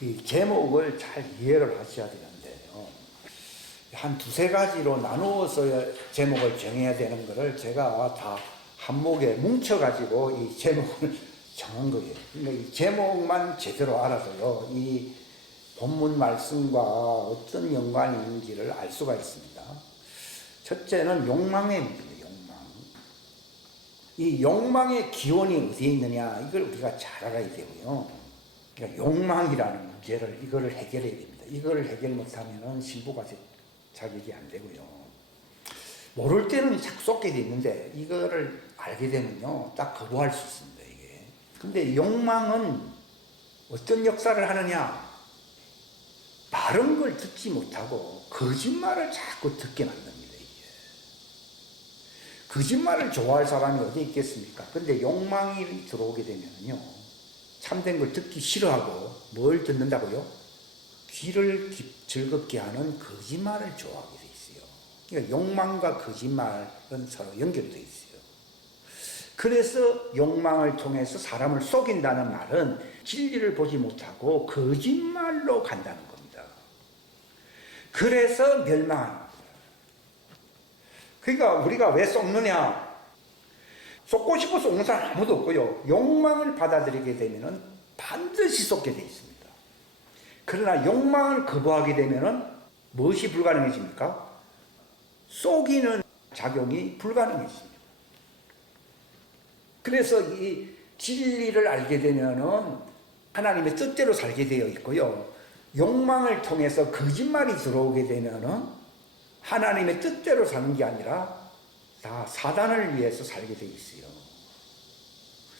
이 제목을 잘 이해를 하셔야 되는데요. 한 두세 가지로 나누어서 제목을 정해야 되는 것을 제가 다 한목에 뭉쳐가지고 이 제목을 정한 거예요. 그러니까 이 제목만 제대로 알아서요, 이 본문 말씀과 어떤 연관이 있는지를 알 수가 있습니다. 첫째는 욕망의 문제입니다. 욕망. 이 욕망의 기원이 어디에 있느냐, 이걸 우리가 잘 알아야 되고요. 그러니까 욕망이라는 문제를, 이거를 해결해야 됩니다. 이거를 해결 못하면 신부가 자격이 안 되고요. 모를 때는 자꾸 쏟게 돼 있는데, 이거를 알게 되면요, 딱 거부할 수 있습니다, 이게. 근데 욕망은 어떤 역사를 하느냐? 바른 걸 듣지 못하고 거짓말을 자꾸 듣게 만듭니다, 이게. 거짓말을 좋아할 사람이 어디 있겠습니까? 근데 욕망이 들어오게 되면요, 참된 걸 듣기 싫어하고 뭘 듣는다고요? 귀를 즐겁게 하는 거짓말을 좋아하게 돼 있어요. 그러니까 욕망과 거짓말은 서로 연결되어 있어요. 그래서 욕망을 통해서 사람을 속인다는 말은 진리를 보지 못하고 거짓말로 간다는 겁니다. 그래서 멸망하는 겁니다. 그러니까 우리가 왜 속느냐? 쏟고 싶어서 쏟는 사람 아무도 없고요. 욕망을 받아들이게 되면 반드시 쏟게 되어 있습니다. 그러나 욕망을 거부하게 되면 무엇이 불가능해집니까? 쏘기는 작용이 불가능해집니다. 그래서 이 진리를 알게 되면 하나님의 뜻대로 살게 되어 있고요. 욕망을 통해서 거짓말이 들어오게 되면 하나님의 뜻대로 사는 게 아니라 다 사단을 위해서 살게 돼 있어요.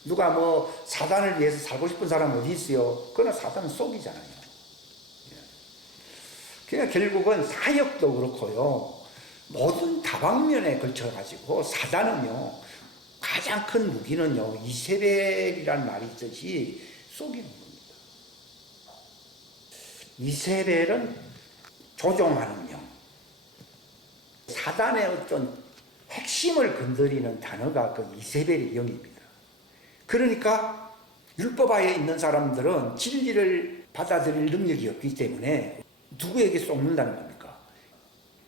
누가 뭐 사단을 위해서 살고 싶은 사람 어디 있어요? 그러나 사단은 속이잖아요. 그러니까 결국은 사역도 그렇고요, 모든 다방면에 걸쳐가지고 사단은요, 가장 큰 무기는요, 이세벨이라는 말이 있듯이 속이는 겁니다. 이세벨은 조종하는 영, 사단의 어떤 핵심을 건드리는 단어가 그 이세벨의 영입니다. 그러니까 율법하에 있는 사람들은 진리를 받아들일 능력이 없기 때문에 누구에게 쏟는다는 겁니까?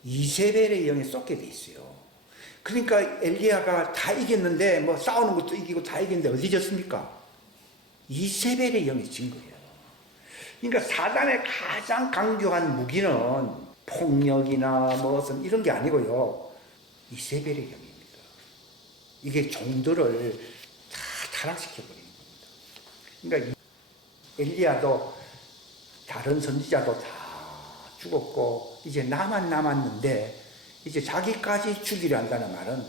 이세벨의 영에 쏟게 돼 있어요. 그러니까 엘리야가 다 이겼는데, 뭐 싸우는 것도 이기고 다 이겼는데 어디 졌습니까? 이세벨의 영에 진 거예요. 그러니까 사단의 가장 강력한 무기는 폭력이나 무슨 이런 게 아니고요, 이세벨의 영입니다. 이게 종들을 다 타락시켜버리는 겁니다. 그러니까 엘리야도 다른 선지자도 다 죽었고 이제 나만 남았는데, 이제 자기까지 죽이려 한다는 말은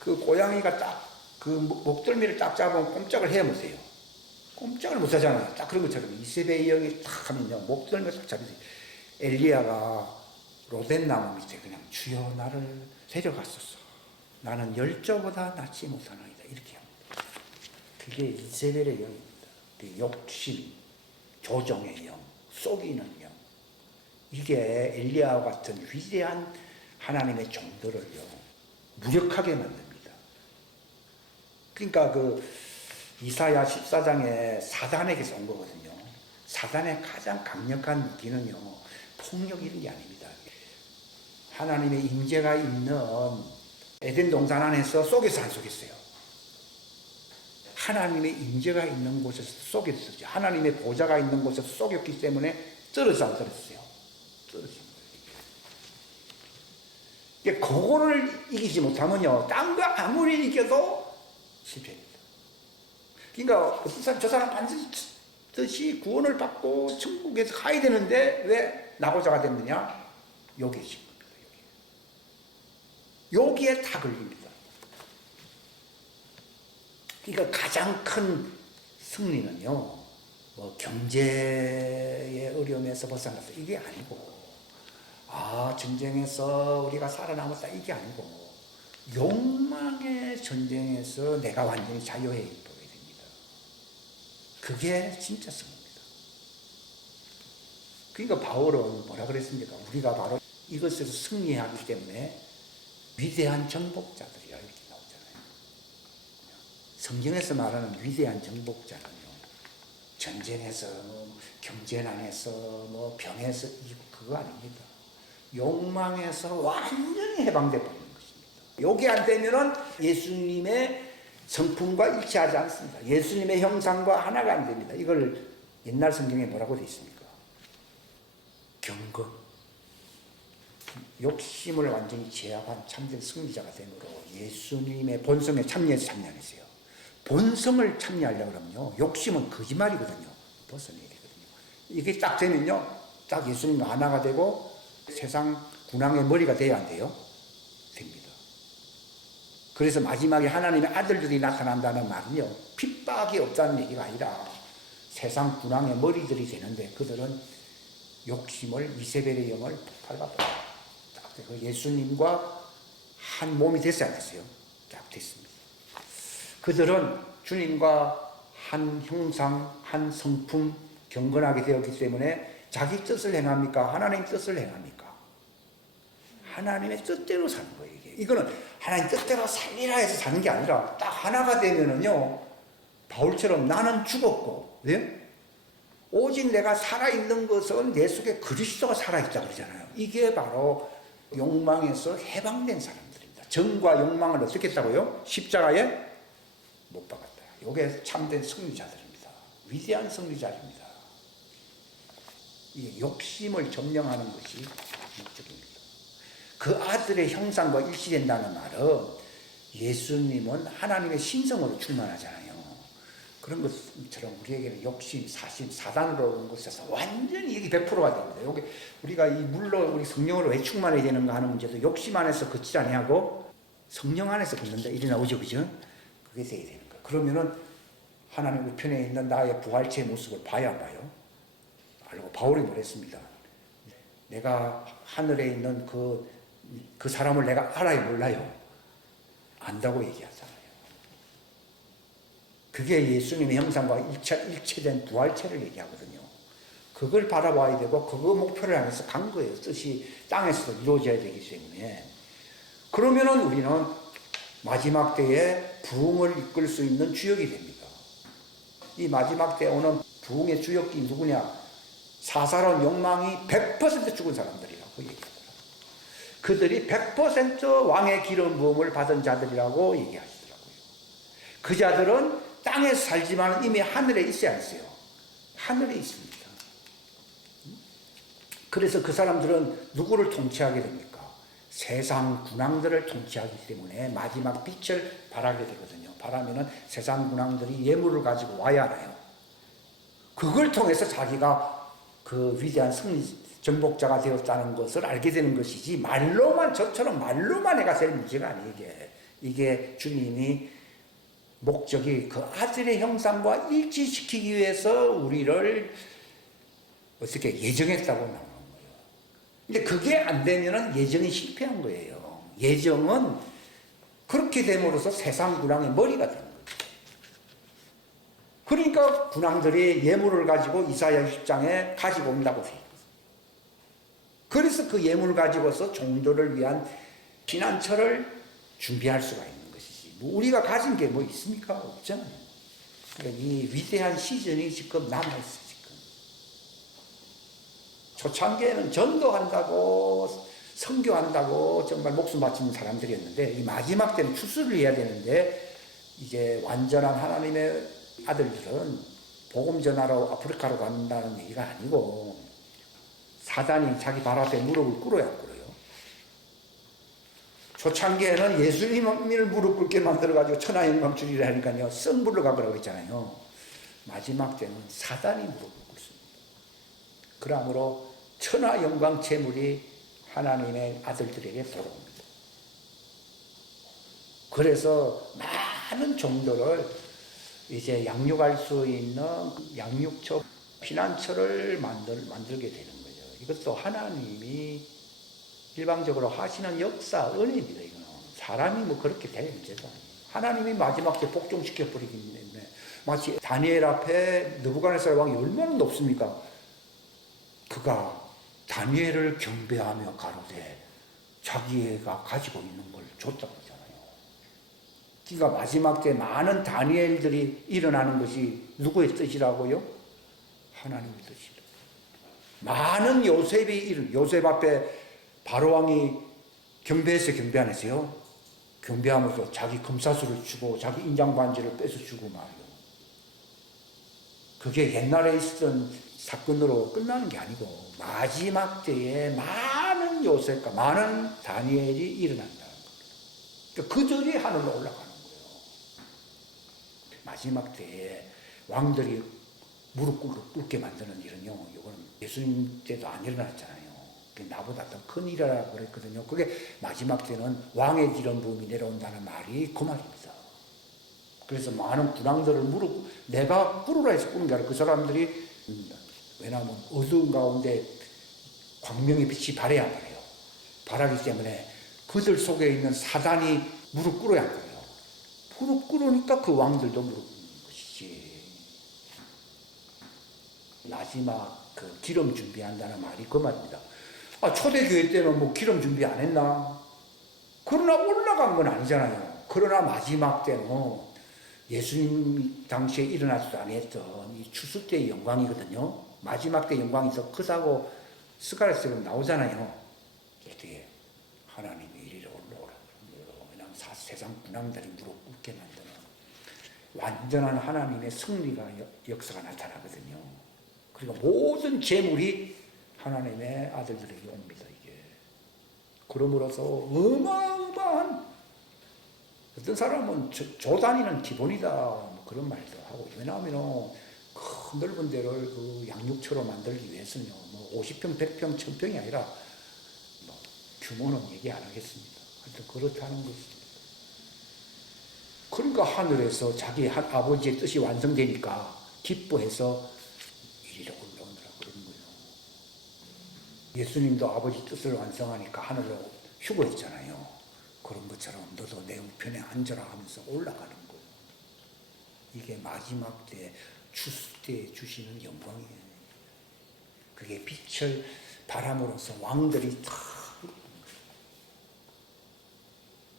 그 고양이가 딱 그 목덜미를 딱 잡으면 꼼짝을 해야 못해요. 꼼짝을 못 하잖아요. 딱 그런 것처럼 이세벨의 영이 딱 하면요, 목덜미를 딱 잡으세요. 엘리야가 로덴나무 밑에 그냥 주여 나를 데려갔었어. 나는 열조보다 낫지 못하나이다. 이렇게 합니다. 그게 이세벨의 영입니다. 그 욕심, 조종의 영, 속이는 영. 이게 엘리야와 같은 위대한 하나님의 종들을요, 무력하게 만듭니다. 그러니까 그 이사야 14장에 사단에게서 온 거거든요. 사단의 가장 강력한 무기는요, 폭력 이런 게 아닙니다. 하나님의 임재가 있는 에덴 동산 안에서 속에서 안 속였어요. 하나님의 임재가 있는 곳에서 속였었죠. 하나님의 보좌가 있는 곳에서 속였기 때문에 떨어져 안 떨어졌어요. 떨어진 거예요. 그거를 이기지 못하면요, 딴 거 아무리 이겨도 실패입니다. 그러니까 어떤 사람, 저 사람 반드시 구원을 받고 천국에서 가야 되는데 왜 낙오자가 됐느냐? 여기에 진 겁니다. 여기에 다 걸립니다. 그러니까 가장 큰 승리는요, 뭐 경제의 어려움에서 벗어났다 이게 아니고, 전쟁에서 우리가 살아남았다 이게 아니고, 욕망의 전쟁에서 내가 완전히 자유해 보게 됩니다. 그게 진짜 승리입니다. 그러니까 바울은 뭐라 그랬습니까? 우리가 바로 이것에서 승리하기 때문에 위대한 정복자들이야, 이렇게 나오잖아요. 성경에서 말하는 위대한 정복자는요, 전쟁에서, 경제난에서, 병에서, 그거 아닙니다. 욕망에서 완전히 해방돼 버리는 것입니다. 이게 안 되면은 예수님의 성품과 일치하지 않습니다. 예수님의 형상과 하나가 안 됩니다. 이걸 옛날 성경에 뭐라고 되어 있습니까? 경건. 욕심을 완전히 제압한 참된 승리자가 되므로 예수님의 본성에 참여해서 참여하세요. 본성을 참여하려고 그러면요, 욕심은 거짓말이거든요. 벗어내야 되거든요. 이게 딱 되면요, 딱 예수님 하나가 되고 세상 군왕의 머리가 돼야 안 돼요? 됩니다. 그래서 마지막에 하나님의 아들들이 나타난다는 말은요, 핍박이 없다는 얘기가 아니라 세상 군왕의 머리들이 되는데 그들은 욕심을, 이세벨의 영을 폭발받아요. 딱 예수님과 한 몸이 됐어야 됐어요. 딱 됐습니다. 그들은 주님과 한 형상, 한 성품, 경건하게 되었기 때문에 자기 뜻을 행합니까? 하나님 뜻을 행합니까? 하나님의 뜻대로 사는 거예요, 이게. 이거는 하나님 뜻대로 살리라 해서 사는 게 아니라 딱 하나가 되면은요, 바울처럼 나는 죽었고, 예? 오직 내가 살아있는 것은 내 속에 그리스도가 살아있다 그러잖아요. 이게 바로 욕망에서 해방된 사람들입니다. 정과 욕망을 어떻게 했다고요? 십자가에 못 박았다. 이게 참된 승리자들입니다. 위대한 승리자입니다. 이 욕심을 점령하는 것이 목적입니다. 그 아들의 형상과 일치된다는 말은 예수님은 하나님의 신성으로 충만하잖아요. 그런 것처럼 우리에게는 욕심, 사심, 사단으로 온 것에서 완전히 이게 100%가 됩니다. 여기 우리가 이 물로 우리 성령으로 왜 충만해야 되는가 하는 문제도 욕심 안에서 걷지 아니하고 성령 안에서 걷는다 이리 나오죠, 그죠? 그게 돼야 되는 거예요. 그러면은 하나님 우편에 있는 나의 부활체의 모습을 봐야 안 봐요? 알고 바울이 뭐랬습니다. 내가 하늘에 있는 그 사람을 내가 알아요, 몰라요? 안다고 얘기하잖아요. 그게 예수님의 형상과 일체된 부활체를 얘기하거든요. 그걸 바라봐야 되고 그 목표를 향해서 간 거예요. 뜻이 땅에서도 이루어져야 되기 때문에. 그러면은 우리는 마지막 때에 부흥을 이끌 수 있는 주역이 됩니다. 이 마지막 때에 오는 부흥의 주역이 누구냐? 사사로운 욕망이 100% 죽은 사람들이라고 얘기합니다. 그들이 100% 왕의 기름 부음을 받은 자들이라고 얘기하시더라고요. 그 자들은 땅에서 살지만 이미 하늘에 있어야 했어요. 하늘에 있습니다. 그래서 그 사람들은 누구를 통치하게 됩니까? 세상 군왕들을 통치하기 때문에 마지막 빛을 발하게 되거든요. 발하면은 세상 군왕들이 예물을 가지고 와야 하나요? 그걸 통해서 자기가 그 위대한 승리 정복자가 되었다는 것을 알게 되는 것이지, 말로만, 저처럼 말로만 해가 될 문제가 아니에요. 이게 주님이 목적이 그 아들의 형상과 일치시키기 위해서 우리를 어떻게 예정했다고 나오는 거예요. 근데 그게 안 되면은 예정이 실패한 거예요. 예정은 그렇게 됨으로써 세상 군왕의 머리가 되는 거예요. 그러니까 군왕들이 예물을 가지고 이사야 60장에 가지고 온다고 해요. 그래서 그 예물을 가지고서 종들을 위한 피난처를 준비할 수가 있는 것이지. 뭐 우리가 가진 게 뭐 있습니까? 없잖아요. 그러니까 이 위대한 시즌이 지금 남아있어, 지금. 초창기에는 전도한다고, 선교한다고 정말 목숨 바치는 사람들이었는데, 이 마지막 때는 추수를 해야 되는데, 이제 완전한 하나님의 아들들은 복음 전하러 아프리카로 간다는 얘기가 아니고, 사단이 자기 발 앞에 무릎을 꿇어야 꿇어요. 초창기에는 예수님을 무릎 꿇게 만들어가지고 천하영광주의를 하니까요, 썩 물러가더라고 했잖아요. 마지막 때는 사단이 무릎을 꿇습니다. 그러므로 천하영광 재물이 하나님의 아들들에게 돌아옵니다. 그래서 많은 종들을 이제 양육할 수 있는 양육처, 피난처를 만들게 되는 거예요. 이것도 하나님이 일방적으로 하시는 역사, 은혜입니다. 이거는 사람이 뭐 그렇게 될 문제도 아니에요. 하나님이 마지막 때 복종시켜버리기 때문에, 마치 다니엘 앞에 느부갓네살 왕이 얼마나 높습니까? 그가 다니엘을 경배하며 가로되 자기가 가지고 있는 걸 줬다고 하잖아요. 그러니까 마지막 때 많은 다니엘들이 일어나는 것이 누구의 뜻이라고요? 하나님 뜻이다. 많은 요셉 앞에 바로왕이 경배해서 경배 안 했어요. 경배하면서 자기 금사슬을 주고 자기 인장반지를 뺏어 주고 말이요. 그게 옛날에 있었던 사건으로 끝나는 게 아니고 마지막 때에 많은 요셉과 많은 다니엘이 일어난다는 겁니다. 그들이 하늘로 올라가는 거예요. 마지막 때에 왕들이 무릎 꿇게 만드는 일은요, 이거는 예수님 때도 안 일어났잖아요. 나보다 더 큰 일이라고 그랬거든요. 그게 마지막 때는 왕의 기름 부음이 내려온다는 말이 그 말입니다. 그래서 많은 군왕들을 내가 꿇으라 해서 꿇은 게 아니라 그 사람들이, 왜냐하면 어두운 가운데 광명의 빛이 발해야 해요. 발하기 때문에 그들 속에 있는 사단이 무릎 꿇어야 해요. 무릎 꿇으니까 그 왕들도 무릎 꿇는 것이지. 마지막 그 기름 준비한다는 말이 그 말입니다. 초대교회 때는 뭐 기름 준비 안 했나? 그러나 올라간 건 아니잖아요. 그러나 마지막 때는 예수님 당시에 일어나지도 아니했던 이 추수 때의 영광이거든요. 마지막 때 영광이 더 크다고 스가랴서는 나오잖아요. 어떻게 하나님이 이리로 올라오라. 왜냐하면 세상 군왕들이 무릎 꿇게 만드는 완전한 하나님의 승리가 역사가 나타나거든요. 그리고 모든 재물이 하나님의 아들들에게 옵니다. 이게 그러므로서 어마어마한, 어떤 사람은 조단위는 기본이다 뭐 그런 말도 하고, 왜냐하면 큰 넓은 데를 그 양육처로 만들기 위해서는요, 뭐 50평, 100평, 1000평이 아니라 뭐 규모는 얘기 안 하겠습니다. 하여튼 그렇다는 것입니다. 그러니까 하늘에서 자기 아버지의 뜻이 완성되니까 기뻐해서 이리로 올라오느라 그런 거예요. 예수님도 아버지 뜻을 완성하니까 하늘로 휴거했잖아요. 그런 것처럼 너도 내 우편에 앉아라 하면서 올라가는 거예요. 이게 마지막 때 추수 때 주시는 영광이에요. 그게 빛을 바람으로써 왕들이 다,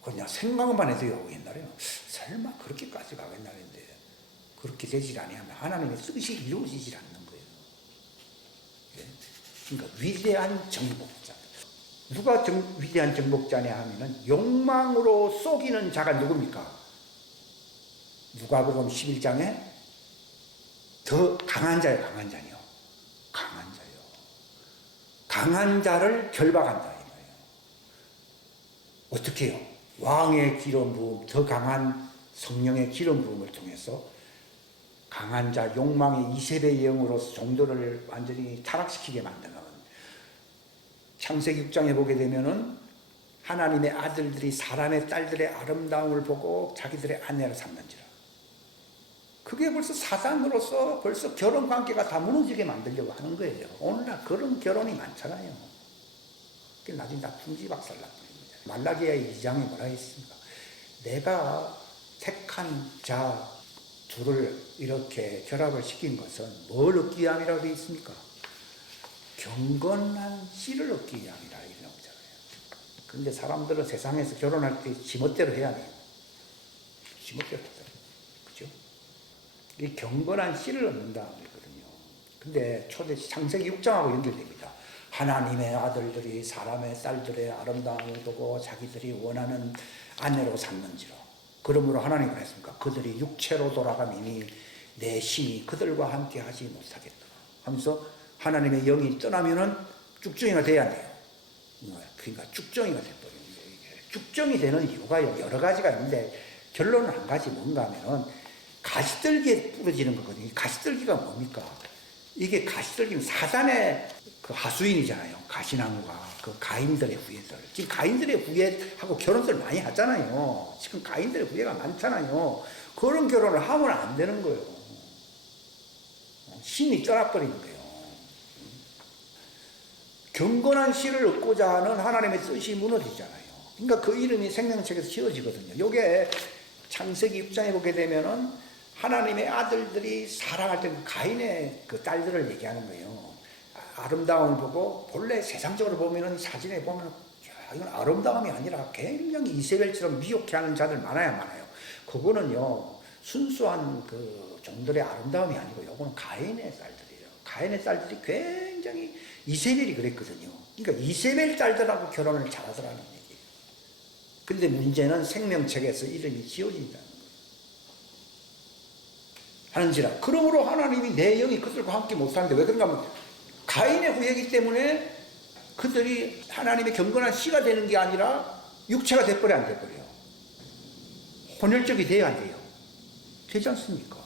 그냥 생각만 해도요, 옛날에는 설마 그렇게까지 가겠나 했는데 그렇게 되질 아니하면 하나님의 뜻이 이루어지질 않는 거예요. 그러니까 위대한 정복자. 누가 위대한 정복자냐 하면은 욕망으로 속이는 자가 누굽니까? 누가복음 11장에 더 강한 자예요. 강한 자요. 강한 자요. 강한 자를 결박한다 이 말이에요. 어떻게 해요? 왕의 기름 부음, 더 강한 성령의 기름 부음을 통해서 강한 자, 욕망의 이세벨의 영으로서 종들을 완전히 타락시키게 만드는, 창세기 6장에 보게 되면은 하나님의 아들들이 사람의 딸들의 아름다움을 보고 자기들의 아내를 삼는지라. 그게 벌써 사단으로서 벌써 결혼 관계가 다 무너지게 만들려고 하는 거예요. 오늘날 그런 결혼이 많잖아요. 그게 나중에 다 풍지박살납니다. 말라기야 2장에 뭐라 했습니까? 내가 택한 자 둘을 이렇게 결합을 시킨 것은 뭘 얻기 위함이라고 되어 있습니까? 경건한 씨를 얻기 위함이라 이렇게 나오잖아요. 그런데 사람들은 세상에서 결혼할 때 지멋대로 해야 돼요. 지멋대로 하잖아요. 그죠? 이 경건한 씨를 얻는다 그랬거든요. 근데 창세기 6장하고 연결됩니다. 하나님의 아들들이 사람의 딸들의 아름다움을 보고 자기들이 원하는 아내로 삼는지로. 그러므로 하나님은 했습니까? 그들이 육체로 돌아가미니 내 신이 그들과 함께 하지 못하겠다 하면서 하나님의 영이 떠나면은 쭉정이가 돼야 돼요. 그러니까 쭉정이가 돼버리는 거예요. 쭉정이 되는 이유가 여러 가지가 있는데 결론은 한 가지 뭔가 하면은 가시떨기에 부러지는 거거든요. 가시떨기가 뭡니까? 이게 가시떨기는 사단의 그 하수인이잖아요. 가시나무가 그 가인들의 후예들. 지금 가인들의 후예하고 결혼들 많이 하잖아요. 지금 가인들의 후예가 많잖아요. 그런 결혼을 하면 안 되는 거예요. 신이 떠나버리는 거예요. 경건한 씨를 얻고자 하는 하나님의 뜻이 무너지잖아요. 그러니까 그 이름이 생명책에서 지어지거든요. 요게 창세기 6장에 보게 되면은 하나님의 아들들이 사랑할 때 가인의 그 딸들을 얘기하는 거예요. 아름다움을 보고, 본래 세상적으로 보면은 사진에 보면 이건 아름다움이 아니라 굉장히 이세벨처럼 미혹해 하는 자들 많아요. 그거는요, 순수한 그 종들의 아름다움이 아니고 요거는 가인의 딸들이에요. 가인의 딸들이 굉장히 이세벨이 그랬거든요. 그러니까 이세벨 딸들하고 결혼을 잘하더라는 얘기예요. 근데 문제는 생명책에서 이름이 지워진다는 거예요. 하는지라 그러므로 하나님이 내 영이 그들과 함께 못하는데 왜 그런가 하면 가인의 후예이기 때문에 그들이 하나님의 경건한 씨가 되는 게 아니라 육체가 돼버려 안 돼버려요. 혼혈적이 돼야 안 돼요. 되지 않습니까?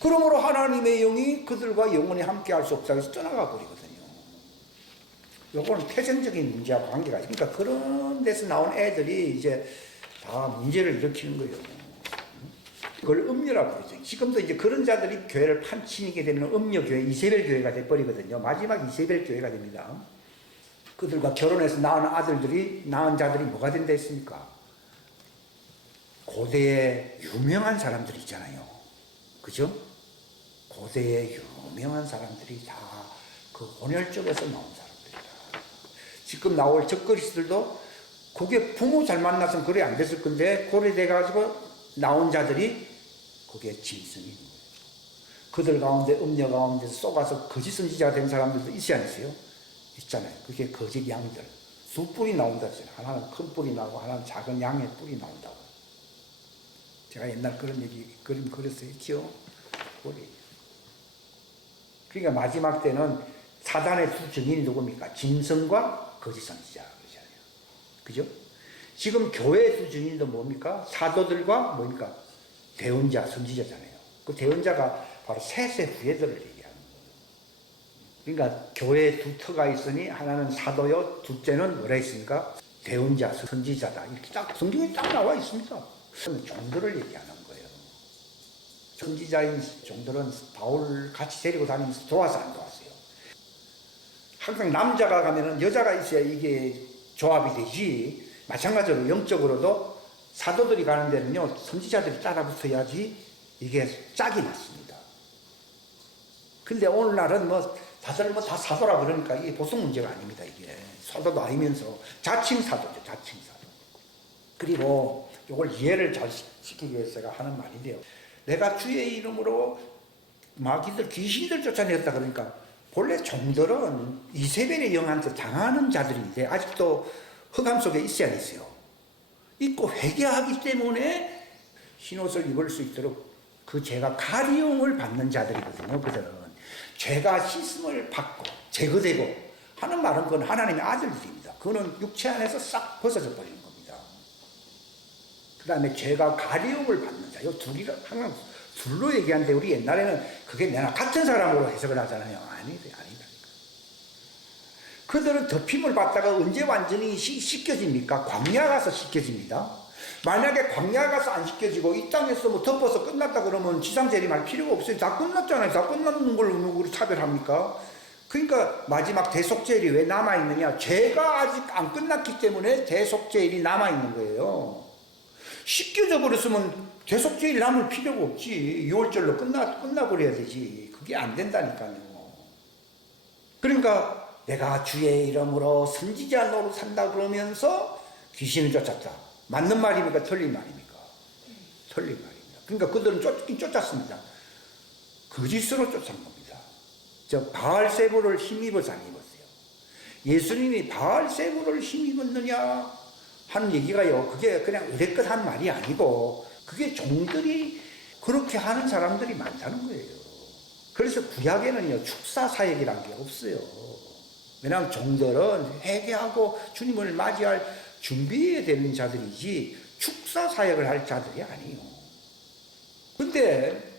그러므로 하나님의 영이 그들과 영원히 함께 할 수 없다고 해서 떠나가 버리거든요. 요거는 태생적인 문제와 관계가 있어요. 그러니까 그런 데서 나온 애들이 이제 다 문제를 일으키는 거예요. 그걸 음녀라고 그러죠. 지금도 이제 그런 자들이 교회를 판치게 되면 음녀교회, 이세벨 교회가 돼버리거든요. 마지막 이세벨 교회가 됩니다. 그들과 결혼해서 낳은 자들이 뭐가 된다 했습니까? 고대에 유명한 사람들 있잖아요. 그죠? 고대에 유명한 사람들이 다 그 혼혈 쪽에서 나온 사람들이다. 지금 나올 적그리스들도 그게 부모 잘 만나서 그래 안 됐을 건데 고려돼가지고 나온 자들이 그게 짐승인 거예요. 그들 가운데 음녀 가운데서 쏘가서 거짓 선지자가 된 사람들도 있지 않으세요? 있잖아요. 그게 거짓 양들. 두 뿔이 나온다 했잖아요. 하나는 큰 뿔이 나오고 하나는 작은 양의 뿔이 나온다고. 제가 옛날 그런 그림 그렸어요. 있죠? 뿔이. 그러니까 마지막 때는 사단의 두 증인이 누굽니까? 짐승과 거짓 선지자 그러잖아요. 그죠? 지금 교회의 두 증인도 뭡니까? 사도들과 뭡니까? 대언자, 선지자잖아요. 그 대언자가 바로 셋의 후예들을 얘기하는 거예요. 그러니까 교회에 두 터가 있으니 하나는 사도요, 둘째는 뭐라 했습니까? 대언자, 선지자다. 이렇게 딱 성경에 딱 나와 있습니다. 종들을 얘기하는 거예요. 선지자인 종들은 바울 같이 데리고 다니면서 도와서 안 도왔어요. 항상 남자가 가면은 여자가 있어야 이게 조합이 되지. 마찬가지로 영적으로도 사도들이 가는 데는요, 선지자들이 따라 붙어야지 이게 짝이 맞습니다. 근데 오늘날은 다들 다 사도라 그러니까 이게 보통 문제가 아닙니다, 이게. 사도도 아니면서 자칭 사도죠, 자칭 사도. 그리고 이걸 이해를 잘 시키기 위해서 제가 하는 말인데요. 내가 주의 이름으로 마귀들, 귀신들 쫓아냈다 그러니까 본래 종들은 이세벨의 영한테 당하는 자들인데 아직도 흑암 속에 있어야 했어요. 있고 회개하기 때문에 흰옷을 입을 수 있도록 그 죄가 가리움을 받는 자들이거든요. 그들은 죄가 씻음을 받고 제거되고 하는 말은 그건 하나님의 아들들입니다. 그거는 육체 안에서 싹 벗어져 버리는 겁니다. 그 다음에 죄가 가리움을 받는 자. 이 둘이를 항상 둘로 얘기하는데 우리 옛날에는 그게 내나 같은 사람으로 해석을 하잖아요. 아니다. 그들은 덮임을 받다가 언제 완전히 씻겨집니까? 광야 가서 씻겨집니다. 만약에 광야 가서 안 씻겨지고 이 땅에서 덮어서 끝났다 그러면 지상 재림할 필요가 없어요. 다 끝났잖아요. 다 끝났는 걸 누구를 차별합니까? 그러니까 마지막 대속죄일이 왜 남아있느냐? 죄가 아직 안 끝났기 때문에 대속죄일이 남아있는 거예요. 씻겨져 버렸으면 대속죄일 남을 필요가 없지. 6월절로 끝나버려야 되지. 그게 안 된다니까요. 그러니까 내가 주의 이름으로 선지자 노릇한다 그러면서 귀신을 쫓았다. 맞는 말입니까? 틀린 말입니까? 틀린 말입니다. 그러니까 그들은 쫓긴 쫓았습니다. 거짓으로 쫓은 겁니다. 바알세부를 힘입어서 안 입었어요. 예수님이 바알세부를 힘입었느냐 하는 얘기가요. 그게 그냥 의례껏 한 말이 아니고 그게 종들이 그렇게 하는 사람들이 많다는 거예요. 그래서 구약에는요. 축사사역이란 게 없어요. 왜냐하면 종들은 회개하고 주님을 맞이할 준비해야 되는 자들이지 축사사역을 할 자들이 아니에요. 근데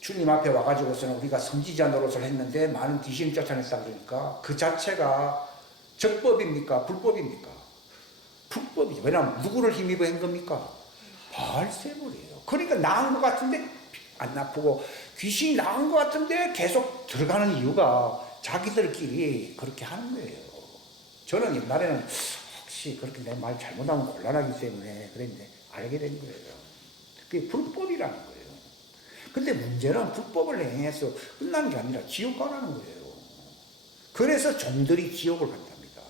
주님 앞에 와가지고서는 우리가 선지자 노릇을 했는데 많은 귀신을 쫓아냈다 그러니까 그 자체가 적법입니까? 불법입니까? 불법이죠. 왜냐하면 누구를 힘입어 한 겁니까? 바알세불이에요. 그러니까 나은 것 같은데 안 나쁘고 귀신이 나은 것 같은데 계속 들어가는 이유가 자기들끼리 그렇게 하는 거예요. 저는 옛날에는 혹시 그렇게 내 말 잘못하면 곤란하기 때문에 그랬는데 알게 된 거예요. 그게 불법이라는 거예요. 근데 문제는 불법을 행해서 끝나는 게 아니라 지옥 가라는 거예요. 그래서 종들이 지옥을 간답니다.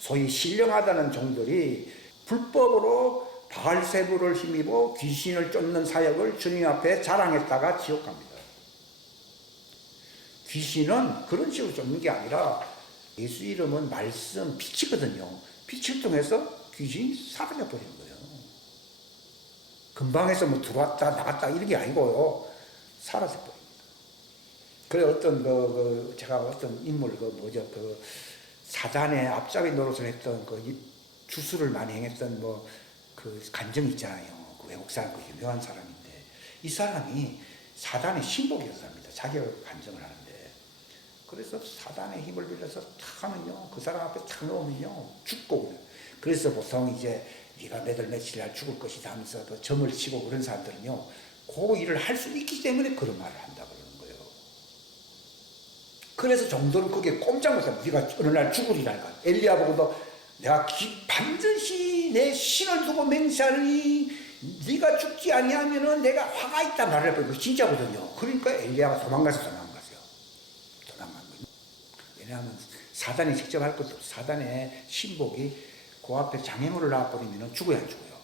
소위 신령하다는 종들이 불법으로 바알세부를 힘입어 귀신을 쫓는 사역을 주님 앞에 자랑했다가 지옥 갑니다. 귀신은 그런 식으로 쫓는 게 아니라 예수 이름은 말씀, 빛이거든요. 빛을 통해서 귀신이 사라져 버리는 거예요. 근방에서 뭐 들어왔다 나갔다 이런 게 아니고요. 사라져 버립니다. 그래 어떤 제가 어떤 인물 사단의 앞잡이 노릇을 했던 주술을 많이 행했던 간정 있잖아요. 그 외국 사람 유명한 사람인데 이 사람이 사단의 신복이었답니다. 자기가 간정을 하는데 그래서 사단의 힘을 빌려서 탁 하면요 그 사람 앞에 탁 놓으면요 죽고 그래서 보통 이제 네가 몇 월 며칠 날 죽을 것이다 하면서 그 점을 치고 그런 사람들은요 그 일을 할 수 있기 때문에 그런 말을 한다 그러는 거예요. 그래서 정도는 그게 꼼짝 못합니다. 네가 어느 날 죽으리라니까. 엘리야 보고도 내가 반드시 내 신을 두고 맹세하니 네가 죽지 아니하면은 내가 화가 있다 말을 해버리고 진짜거든요. 그러니까 엘리야가 도망갔어요. 도망간 거예요. 왜냐하면 사단이 직접 할 것도 사단의 신복이 그 앞에 장애물을 놔버리면 죽어야 안 죽어요.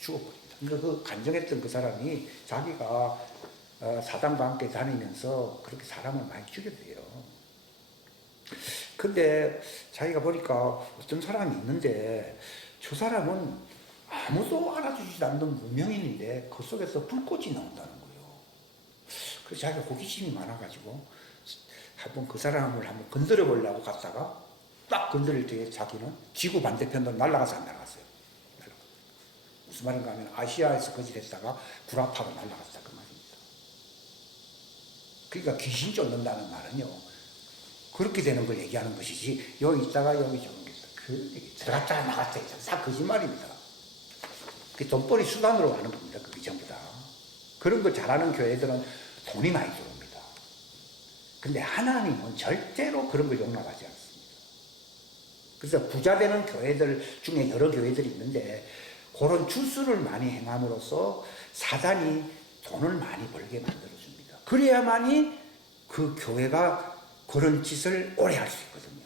죽어버립니다. 그러니까 그 간정했던 그 사람이 자기가 사단과 함께 다니면서 그렇게 사람을 많이 죽였대요. 근데 자기가 보니까 어떤 사람이 있는데 저 사람은 아무도 알아주지 않는 무명인인데 그 속에서 불꽃이 나온다는 거예요. 그래서 자기가 호기심이 많아가지고 한번 그 사람을 한번 건드려 보려고 갔다가 딱 건드릴 때 자기는 지구 반대편으로 날아가서 안 날아갔어요. 무슨 말인가 하면 아시아에서 거짓했다가 구라파로 날아갔다 그 말입니다. 그러니까 귀신 쫓는다는 말은요 그렇게 되는 걸 얘기하는 것이지 여기 있다가 여기 저기 그 얘기 들어갔다가 나갔다 다 거짓말입니다. 그 돈벌이 수단으로 하는 겁니다. 그게 전부 다. 그런 걸 잘하는 교회들은 돈이 많이 들어옵니다. 근데 하나님은 절대로 그런 걸 용납하지 않습니다. 그래서 부자 되는 교회들 중에 여러 교회들이 있는데 그런 주술을 많이 행함으로써 사단이 돈을 많이 벌게 만들어줍니다. 그래야만이 그 교회가 그런 짓을 오래 할 수 있거든요.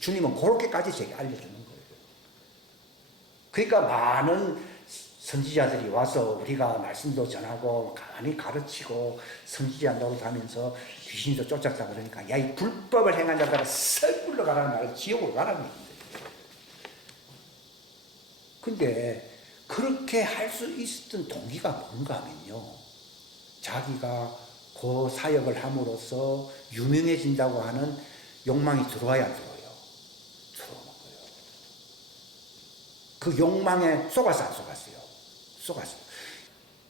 주님은 그렇게까지 제게 알려주는 거예요. 그러니까 많은 선지자들이 와서 우리가 말씀도 전하고 많이 가르치고 선지자 노릇하면서 귀신도 쫓았다 그러니까 야 이 불법을 행한 자들아 썩 물러가라는 말을 지옥으로 가라는 얘기입니다. 근데 그렇게 할 수 있었던 동기가 뭔가 하면요 자기가 그 사역을 함으로써 유명해진다고 하는 욕망이 들어와야 안 들어와요? 들어오는 거예요. 그 욕망에 속아서 안 속았어요? 속았어요.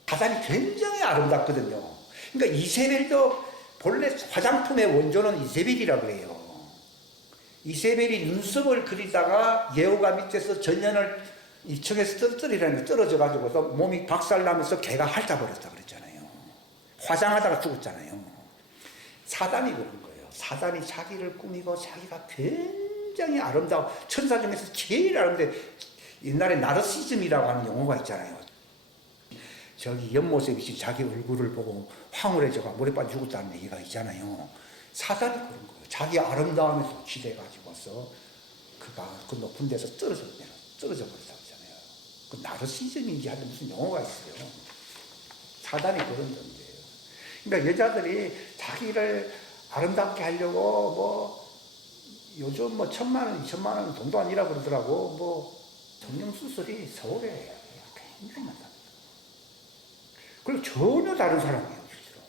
사단이 굉장히 아름답거든요. 그러니까 이세벨도 본래 화장품의 원조는 이세벨이라고 해요. 이세벨이 눈썹을 그리다가 예후가 밑에서 전년을 2층에서 떨어뜨리라는 게 떨어져가지고서 몸이 박살나면서 개가 핥아버렸다 그랬잖아요. 화장하다가 죽었잖아요. 사단이 그런 거예요. 사단이 자기를 꾸미고 자기가 굉장히 아름다워. 천사 중에서 제일 아름다워. 옛날에 나르시즘이라고 하는 용어가 있잖아요. 저기 옆모습이 자기 얼굴을 보고 황홀해져가 물에 빠져 죽었다는 얘기가 있잖아요. 사단이 그런 거예요. 자기 아름다움에 도취돼가지고서 그가 그 높은 데서 떨어져 버렸다고 하잖아요. 그 나르시즘인지 하여튼 무슨 용어가 있어요. 사단이 그런 존재예요. 그러니까 여자들이 자기를 아름답게 하려고 요즘 1,000만 원, 2,000만 원 돈도 아니라 그러더라고. 성형수술이 서울에 굉장히 많답니다. 그리고 전혀 다른 사람이에요, 실제로.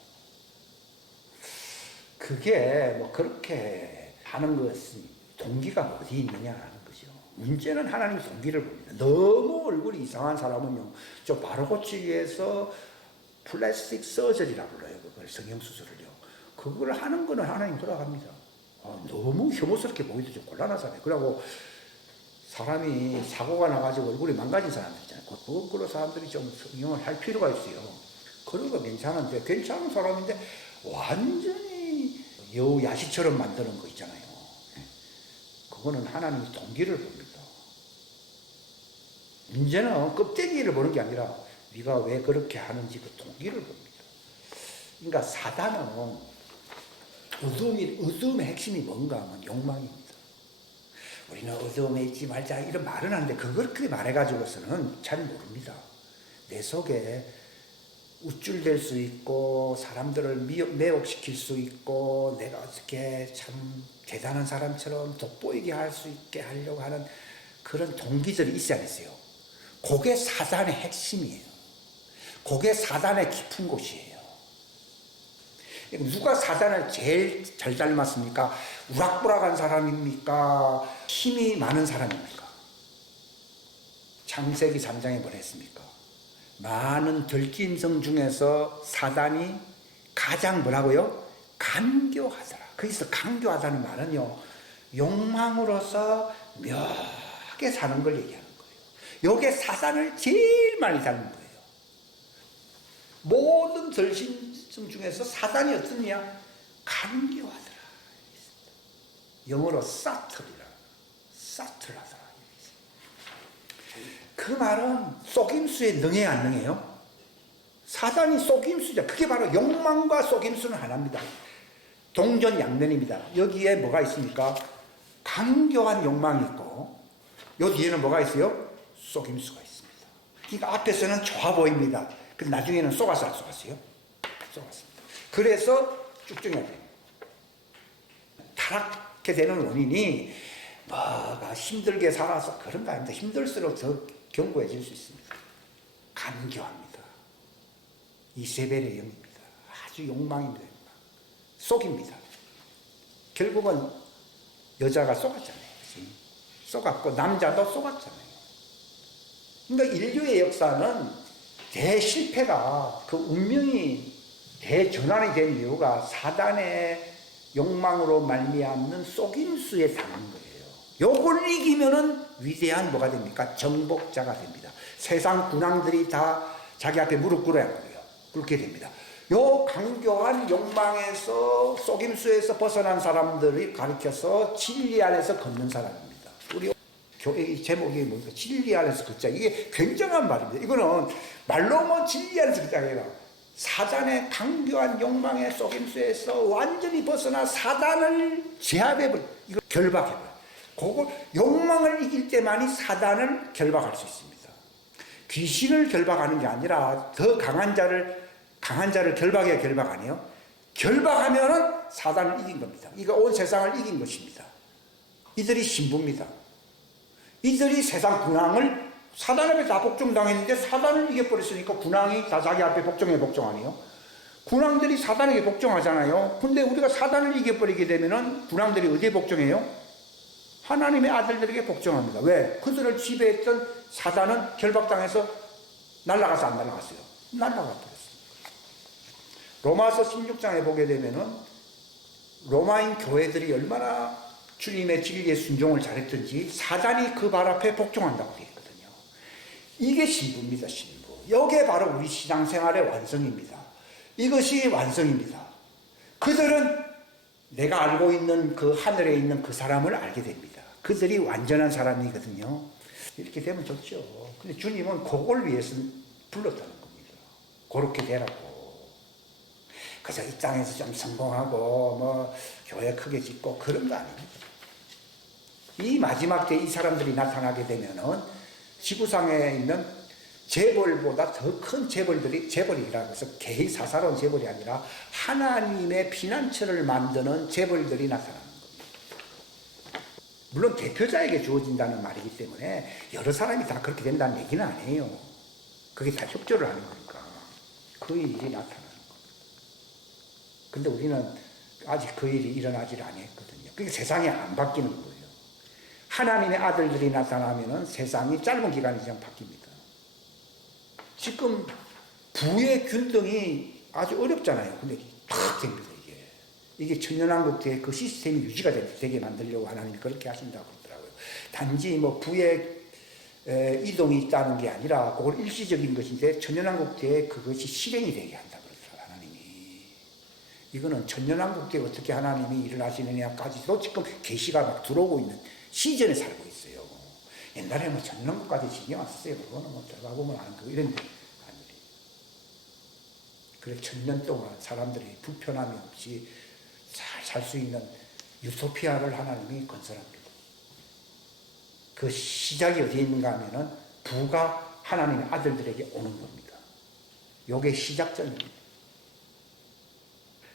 그게 그렇게 하는 것은 동기가 어디 있느냐 하는 거죠. 문제는 하나님이 동기를 봅니다. 너무 얼굴이 이상한 사람은요, 좀 바로 고치기 위해서 플라스틱 서저리라고 불러요. 그걸 성형수술을요. 그걸 하는 거는 하나님 돌아갑니다. 너무 혐오스럽게 보기도 좀 곤란하잖아요. 그리고 사람이 사고가 나가지고 얼굴이 망가진 사람들 있잖아요. 그걸로 사람들이 좀 성형을 할 필요가 있어요. 그런 거 괜찮은데, 괜찮은 사람인데 완전히 여우 야시처럼 만드는 거 있잖아요. 그거는 하나님이 동기를 봅니다. 문제는 껍데기를 보는 게 아니라 네가 왜 그렇게 하는지 그 동기를 봅니다. 그러니까 사단은 어둠의 핵심이 뭔가 하면 욕망입니다. 우리는 어둠에 있지 말자 이런 말은 하는데 그걸 그렇게 말해가지고서는 잘 모릅니다. 내 속에 우쭐댈 수 있고 사람들을 매혹시킬 수 있고 내가 어떻게 참 대단한 사람처럼 돋보이게 할 수 있게 하려고 하는 그런 동기들이 있어야 됐어요. 그게 사단의 핵심이에요. 그게 사단의 깊은 곳이에요. 누가 사단을 제일 잘 닮았습니까? 우락부락한 사람입니까? 힘이 많은 사람입니까? 창세기 3장에 뭘 했습니까? 많은 들짐승 중에서 사단이 가장 뭐라고요? 간교하더라. 거기서 간교하다는 말은요, 욕망으로서 묘하게 사는 걸 얘기하는 거예요. 이게 사단을 제일 많이 닮은 거예요. 모든 들짐승 중에서 사단이 어떻냐? 간교하더라. 영어로 사틀이라. 사틀하더라. 그 말은 속임수에 능해 안 능해요? 사단이 속임수죠. 그게 바로 욕망과 속임수는 하나입니다. 동전양면입니다. 여기에 뭐가 있습니까? 강교한 욕망이 있고 요 뒤에는 뭐가 있어요? 속임수가 있습니다. 그러니까 앞에서는 좋아 보입니다. 근데 나중에는 속아서 안 속았어요? 속았습니다. 그래서 쭉쭉해야 돼요. 타락하게 되는 원인이 뭐가 힘들게 살아서 그런 거 아닙니다. 힘들수록 더 견고해질 수 있습니다. 간교합니다. 이세벨의 영입니다. 아주 욕망입니다. 속입니다. 결국은 여자가 속았잖아요. 그치? 속았고 남자도 속았잖아요. 그러니까 인류의 역사는 대실패가 그 운명이 대전환이 된 이유가 사단의 욕망으로 말미암는 속임수에 당한 거예요. 요걸 이기면은 위대한 뭐가 됩니까? 정복자가 됩니다. 세상 군왕들이 다 자기 앞에 무릎 꿇어야 돼요. 그렇게 됩니다. 요 강교한 욕망에서 속임수에서 벗어난 사람들이 가르쳐서 진리 안에서 걷는 사람입니다. 우리 교회 제목이 뭡니까? 진리 안에서 걷자. 이게 굉장한 말입니다. 이거는 말로 뭐 진리 안에서 걷자가 아니라 사단의 강교한 욕망의 속임수에서 완전히 벗어나 사단을 제압해버려. 이거 결박해버려. 그걸 욕망을 이길 때만이 사단을 결박할 수 있습니다. 귀신을 결박하는 게 아니라 더 강한 자를 결박해야 결박 아니에요? 결박하면은 사단을 이긴 겁니다. 이거 온 세상을 이긴 것입니다. 이들이 신부입니다. 이들이 세상 군왕을 사단 앞에 다 복종당했는데 사단을 이겨버렸으니까 군왕이 다 자기 앞에 복종 아니에요? 군왕들이 사단에게 복종하잖아요. 근데 우리가 사단을 이겨버리게 되면은 군왕들이 어디에 복종해요? 하나님의 아들들에게 복종합니다. 왜? 그들을 지배했던 사단은 결박당해서 날아가서 안 날아갔어요? 날아가 버렸어요. 로마서 16장에 보게 되면은 로마인 교회들이 얼마나 주님의 진리에 순종을 잘했든지 사단이 그 발 앞에 복종한다고 되어 있거든요. 이게 신부입니다. 신부. 이게 바로 우리 신앙생활의 완성입니다. 이것이 완성입니다. 그들은 내가 알고 있는 그 하늘에 있는 그 사람을 알게 됩니다. 그들이 완전한 사람이거든요. 이렇게 되면 좋죠. 근데 주님은 그걸 위해서 불렀다는 겁니다. 그렇게 되라고. 그래서 이 땅에서 좀 성공하고 뭐 교회 크게 짓고 그런 거 아닙니다. 이 마지막 때 이 사람들이 나타나게 되면은 지구상에 있는 재벌보다 더 큰 재벌이라고 해서 개인 사사로운 재벌이 아니라 하나님의 피난처를 만드는 재벌들이 나타나는 겁니다. 물론 대표자에게 주어진다는 말이기 때문에 여러 사람이 다 그렇게 된다는 얘기는 아니에요. 그게 다 협조를 하는 거니까 그 일이 나타나는 겁니다. 근데 우리는 아직 그 일이 일어나질 않았거든요. 그게 세상이 안 바뀌는 거예요. 하나님의 아들들이 나타나면은 세상이 짧은 기간이지만 바뀝니다. 지금 부의 균등이 아주 어렵잖아요. 근데 탁 됩니다, 이게. 이게 천년왕국의 그 시스템이 유지가 되게 만들려고 하나님이 그렇게 하신다고 그러더라고요. 단지 뭐 부의 이동이 있다는 게 아니라 그걸 일시적인 것인데 천년왕국에 그것이 실행이 되게 한다고 그러더라고요, 하나님이. 이거는 천년왕국에 어떻게 하나님이 일을 하시느냐까지도 지금 계시가 막 들어오고 있는 시즌에 살고 있어요. 옛날에 뭐 천년왕국까지 신경 안 썼어요. 그거는 뭐 들어가 보면 아는 거 이런 게 아니에요. 그래 천년 동안 사람들이 불편함이 없이 잘 살 수 있는 유토피아를 하나님이 건설합니다. 그 시작이 어디에 있는가 하면은 부가 하나님의 아들들에게 오는 겁니다. 요게 시작점입니다.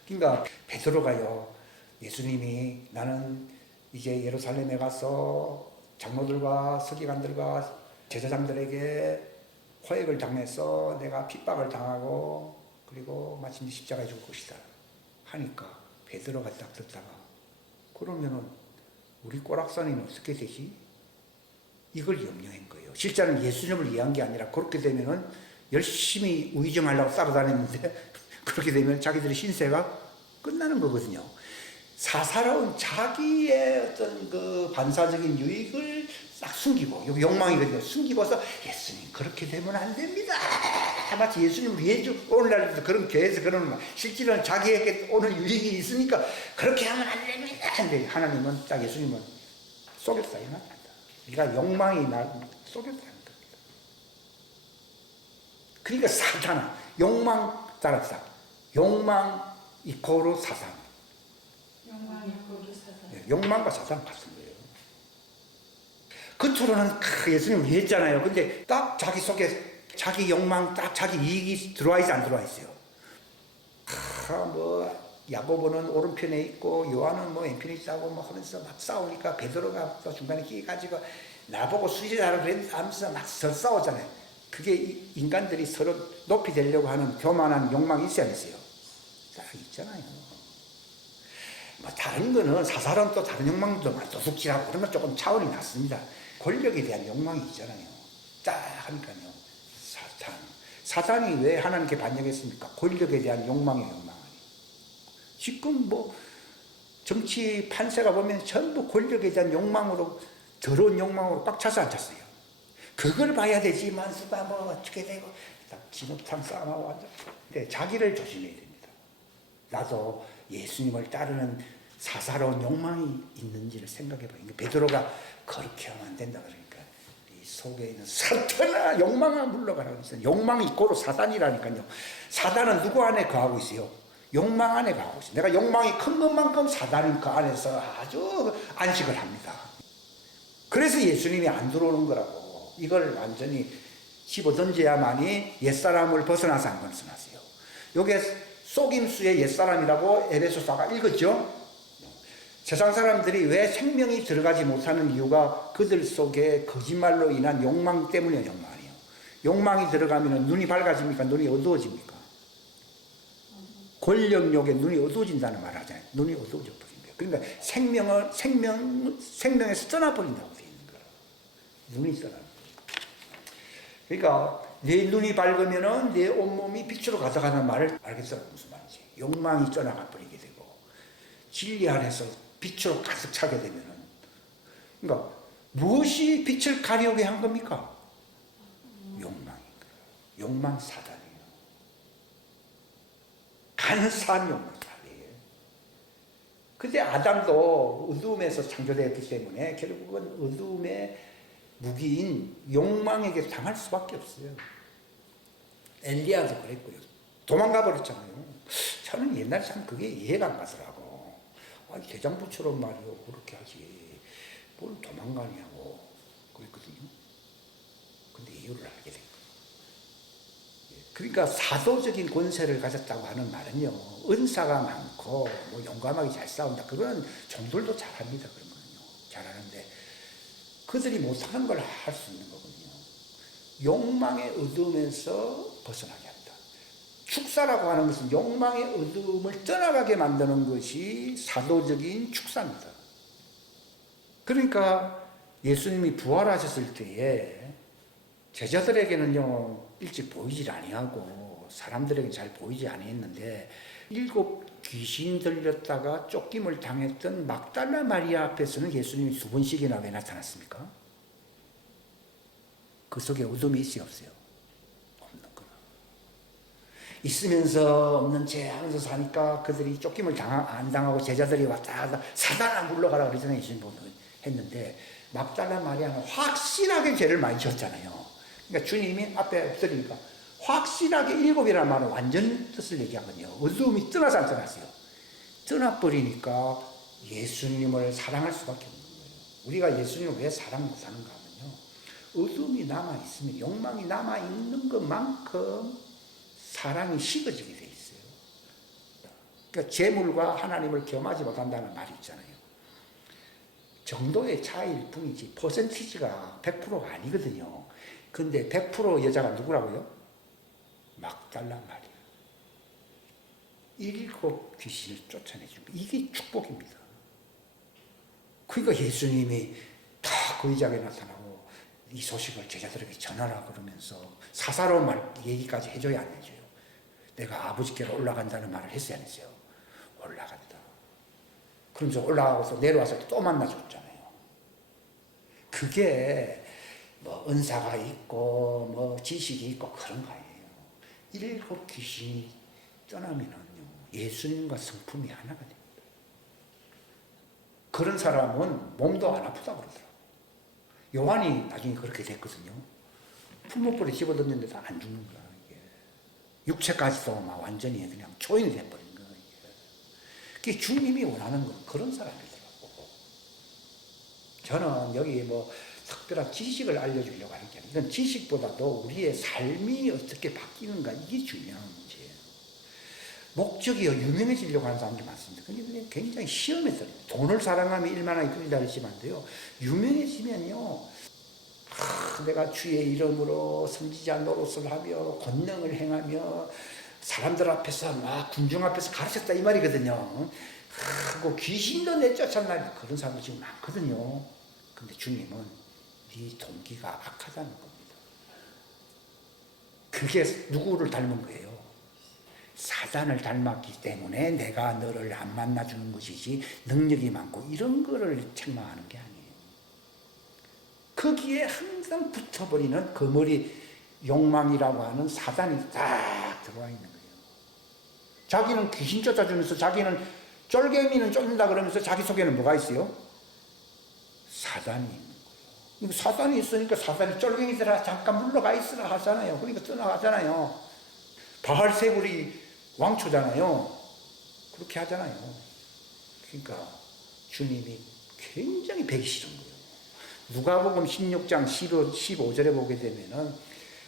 그러니까 베드로가요, 예수님이 나는 이제 예루살렘에 가서 장로들과 서기관들과 제사장들에게 호액을 당해서 내가 핍박을 당하고 그리고 마침내 십자가에 죽을 것이다 하니까 베드로가 딱 듣다가 그러면은 우리 꼬락서니는 어떻게 되지? 이걸 염려한 거예요. 실제는 예수님을 위한 게 아니라 그렇게 되면은 열심히 우의정하려고 따라다녔는데 그렇게 되면 자기들의 신세가 끝나는 거거든요. 사사로운 자기의 어떤 그 반사적인 유익을 싹 숨기고, 여기 욕망이거든요. 숨기고서 예수님 그렇게 되면 안 됩니다. 마치 예수님을 위해 오늘날도 그런 교회에서 그러는 말. 실제로는 자기에게 오늘 유익이 있으니까 그렇게 하면 안 됩니다. 근데 하나님은 딱 예수님은 속였다 이 말입니다. 네가 욕망이 날 속였다는 겁니다. 그러니까 사탄은 욕망 따랐다. 욕망 이코르 사탄. 욕망과 사탄 같은 거예요. 겉으로는 예수님 위했잖아요. 근데 딱 자기 속에 자기 욕망, 딱 자기 이익이 들어와 있지 안 들어와 있어요. 야고보는 오른편에 있고 요한은 왼편에 있다고 하면서 막 싸우니까 베드로가 또 중간에 끼가지고 나보고 수제자라 하면서 막 싸우잖아요. 그게 인간들이 서로 높이 되려고 하는 교만한 욕망이 있어야 했어요. 딱 있잖아요. 다른 거는 사사로운 또 다른 욕망도 도둑질하고 그런 건 조금 차원이 낮습니다. 권력에 대한 욕망이 있잖아요. 딱 하니까요. 사탄이 왜 하나님께 반역했습니까? 권력에 대한 욕망의 욕망 아니에요. 지금 정치 판세가 보면 전부 권력에 대한 욕망으로, 더러운 욕망으로 꽉 차서 앉았어요. 그걸 봐야 되지만 수가 어떻게 되고 진흙탕 싸움하고 앉아. 근데 자기를 조심해야 됩니다. 나도 예수님을 따르는 사사로운 욕망이 있는지를 생각해 봐요. 베드로가 그렇게 하면 안 된다 그러니까 이 속에 있는 사탄아 욕망아 물러가라고 했어요. 욕망이 고로 사단이라니까요. 사단은 누구 안에 거하고 있어요? 욕망 안에 거하고 있어요. 내가 욕망이 큰 것만큼 사단은 그 안에서 아주 안식을 합니다. 그래서 예수님이 안 들어오는 거라고. 이걸 완전히 집어던져야만이 옛사람을 벗어나서 안 벗어나세요. 요게 속임수의 옛사람이라고 에베소서가 읽었죠? 세상 사람들이 왜 생명이 들어가지 못하는 이유가 그들 속에 거짓말로 인한 욕망 때문이에요. 욕망이에요. 욕망이 들어가면 눈이 밝아집니까? 눈이 어두워집니까? 권력욕에 눈이 어두워진다는 말 하잖아요. 눈이 어두워져 버린 거예요. 그러니까 생명에서 떠나버린다고 되어 있는 거예요. 눈이 떠나는 거예요. 그러니까 내 눈이 밝으면은 내 온몸이 빛으로 가져가는 말을 알겠어요. 무슨 말인지. 욕망이 떠나가 버리게 되고 진리 안에서 빛으로 가득 차게 되면은, 그러니까 무엇이 빛을 가려게 한 겁니까? 욕망인 거예요. 욕망 사단이에요. 간사한 욕망 사단이에요. 근데 아담도 어두움에서 창조되었기 때문에 결국은 어두움의 무기인 욕망에게 당할 수밖에 없어요. 엘리야도 그랬고요. 도망가 버렸잖아요. 저는 옛날에 참 그게 이해가 안 가더라고. 아니, 대장부처럼 말이요. 그렇게 하지. 뭘 도망가냐고. 그랬거든요. 근데 이유를 알게 된 거예요. 그러니까 사도적인 권세를 가졌다고 하는 말은요. 은사가 많고, 용감하게 잘 싸운다. 그거는 종들도 잘합니다. 그런 거는요. 잘하는데, 그들이 못하는 걸 할 수 있는 거거든요. 욕망의 어둠에서 벗어나게 한다. 축사라고 하는 것은 욕망의 어둠을 떠나가게 만드는 것이 사도적인 축사입니다. 그러니까 예수님이 부활하셨을 때에 제자들에게는요 일찍 보이질 아니하고 사람들에게 잘 보이지 아니했는데 7 귀신 들렸다가 쫓김을 당했던 막달라 마리아 앞에서는 예수님이 2번씩이나 왜 나타났습니까? 그 속에 어둠이 있어요, 없어요? 없는 거나. 있으면서 없는 채 하면서 사니까 그들이 쫓김을 안 당하고 제자들이 왔다 갔다 사단아 물러가라 그러잖아요. 예수님 했는데 막달라 마리아는 확실하게 죄를 많이 지었잖아요. 그러니까 주님이 앞에 없으니까 확실하게 7이라는 말은 완전 뜻을 얘기하거든요. 어두움이 떠나서 안 떠났어요. 떠나버리니까 예수님을 사랑할 수밖에 없는 거예요. 우리가 예수님을 왜 사랑 못하는가 하면요. 어둠이 남아있으면, 욕망이 남아있는 것만큼 사랑이 식어지게 돼 있어요. 그러니까 재물과 하나님을 겸하지 못한다는 말이 있잖아요. 정도의 차이일 뿐이지 퍼센티지가 100%가 아니거든요. 근데 100% 여자가 누구라고요? 막달란 말이에요. 7 귀신을 쫓아내줍니다. 이게 축복입니다. 그러니까 예수님이 다 그 이장에 나타나고 이 소식을 제자들에게 전하라 그러면서 사사로운 말 얘기까지 해줘야 안 해줘요. 내가 아버지께로 올라간다는 말을 했어야 안 했어요. 올라간다. 그러면서 올라가서 내려와서 또 만나줬잖아요. 그게 뭐 은사가 있고 뭐 지식이 있고 그런 거 아니에요. 7 귀신이 떠나면은요 예수님과 성품이 하나가 됩니다. 그런 사람은 몸도 안 아프다 그러더라고요. 요한이 나중에 그렇게 됐거든요. 풀무불에 집어넣는데도 안 죽는 거야. 이게. 육체까지도 막 완전히 그냥 초인이 돼버린 거야. 그게 주님이 원하는 건 그런 사람이더라고. 저는 여기 뭐 특별한 지식을 알려주려고 하는 게 아니라 이건 지식보다도 우리의 삶이 어떻게 바뀌는가 이게 중요한 문제예요. 목적이요 유명해지려고 하는 사람들이 많습니다. 근데 굉장히 시험에 들어요. 돈을 사랑하면 일만하게 그리다 그랬지만요 유명해지면요 내가 주의 이름으로 선지자 노릇을 하며 권능을 행하며 사람들 앞에서 막 군중 앞에서 가르쳤다 이 말이거든요. 그 귀신도 내쫓았나 그런 사람들 지금 많거든요. 근데 주님은 네 동기가 악하다는 겁니다. 그게 누구를 닮은 거예요? 사단을 닮았기 때문에 내가 너를 안 만나주는 것이지 능력이 많고 이런 거를 책망하는 게 아니에요. 거기에 항상 붙어버리는 거머리 욕망이라고 하는 사단이 딱 들어와 있는 거예요. 자기는 귀신 쫓아주면서 자기는 쫄갱이는 쫓는다 그러면서 자기 속에는 뭐가 있어요? 사단이 있는 거예요. 사단이 있으니까 사단이 쫄갱이들아 잠깐 물러가 있으라 하잖아요. 그러니까 떠나가잖아요. 바알세불이 왕초잖아요. 그렇게 하잖아요. 그러니까 주님이 굉장히 배기 싫은 거예요. 누가복음 16장 15절에 보게 되면은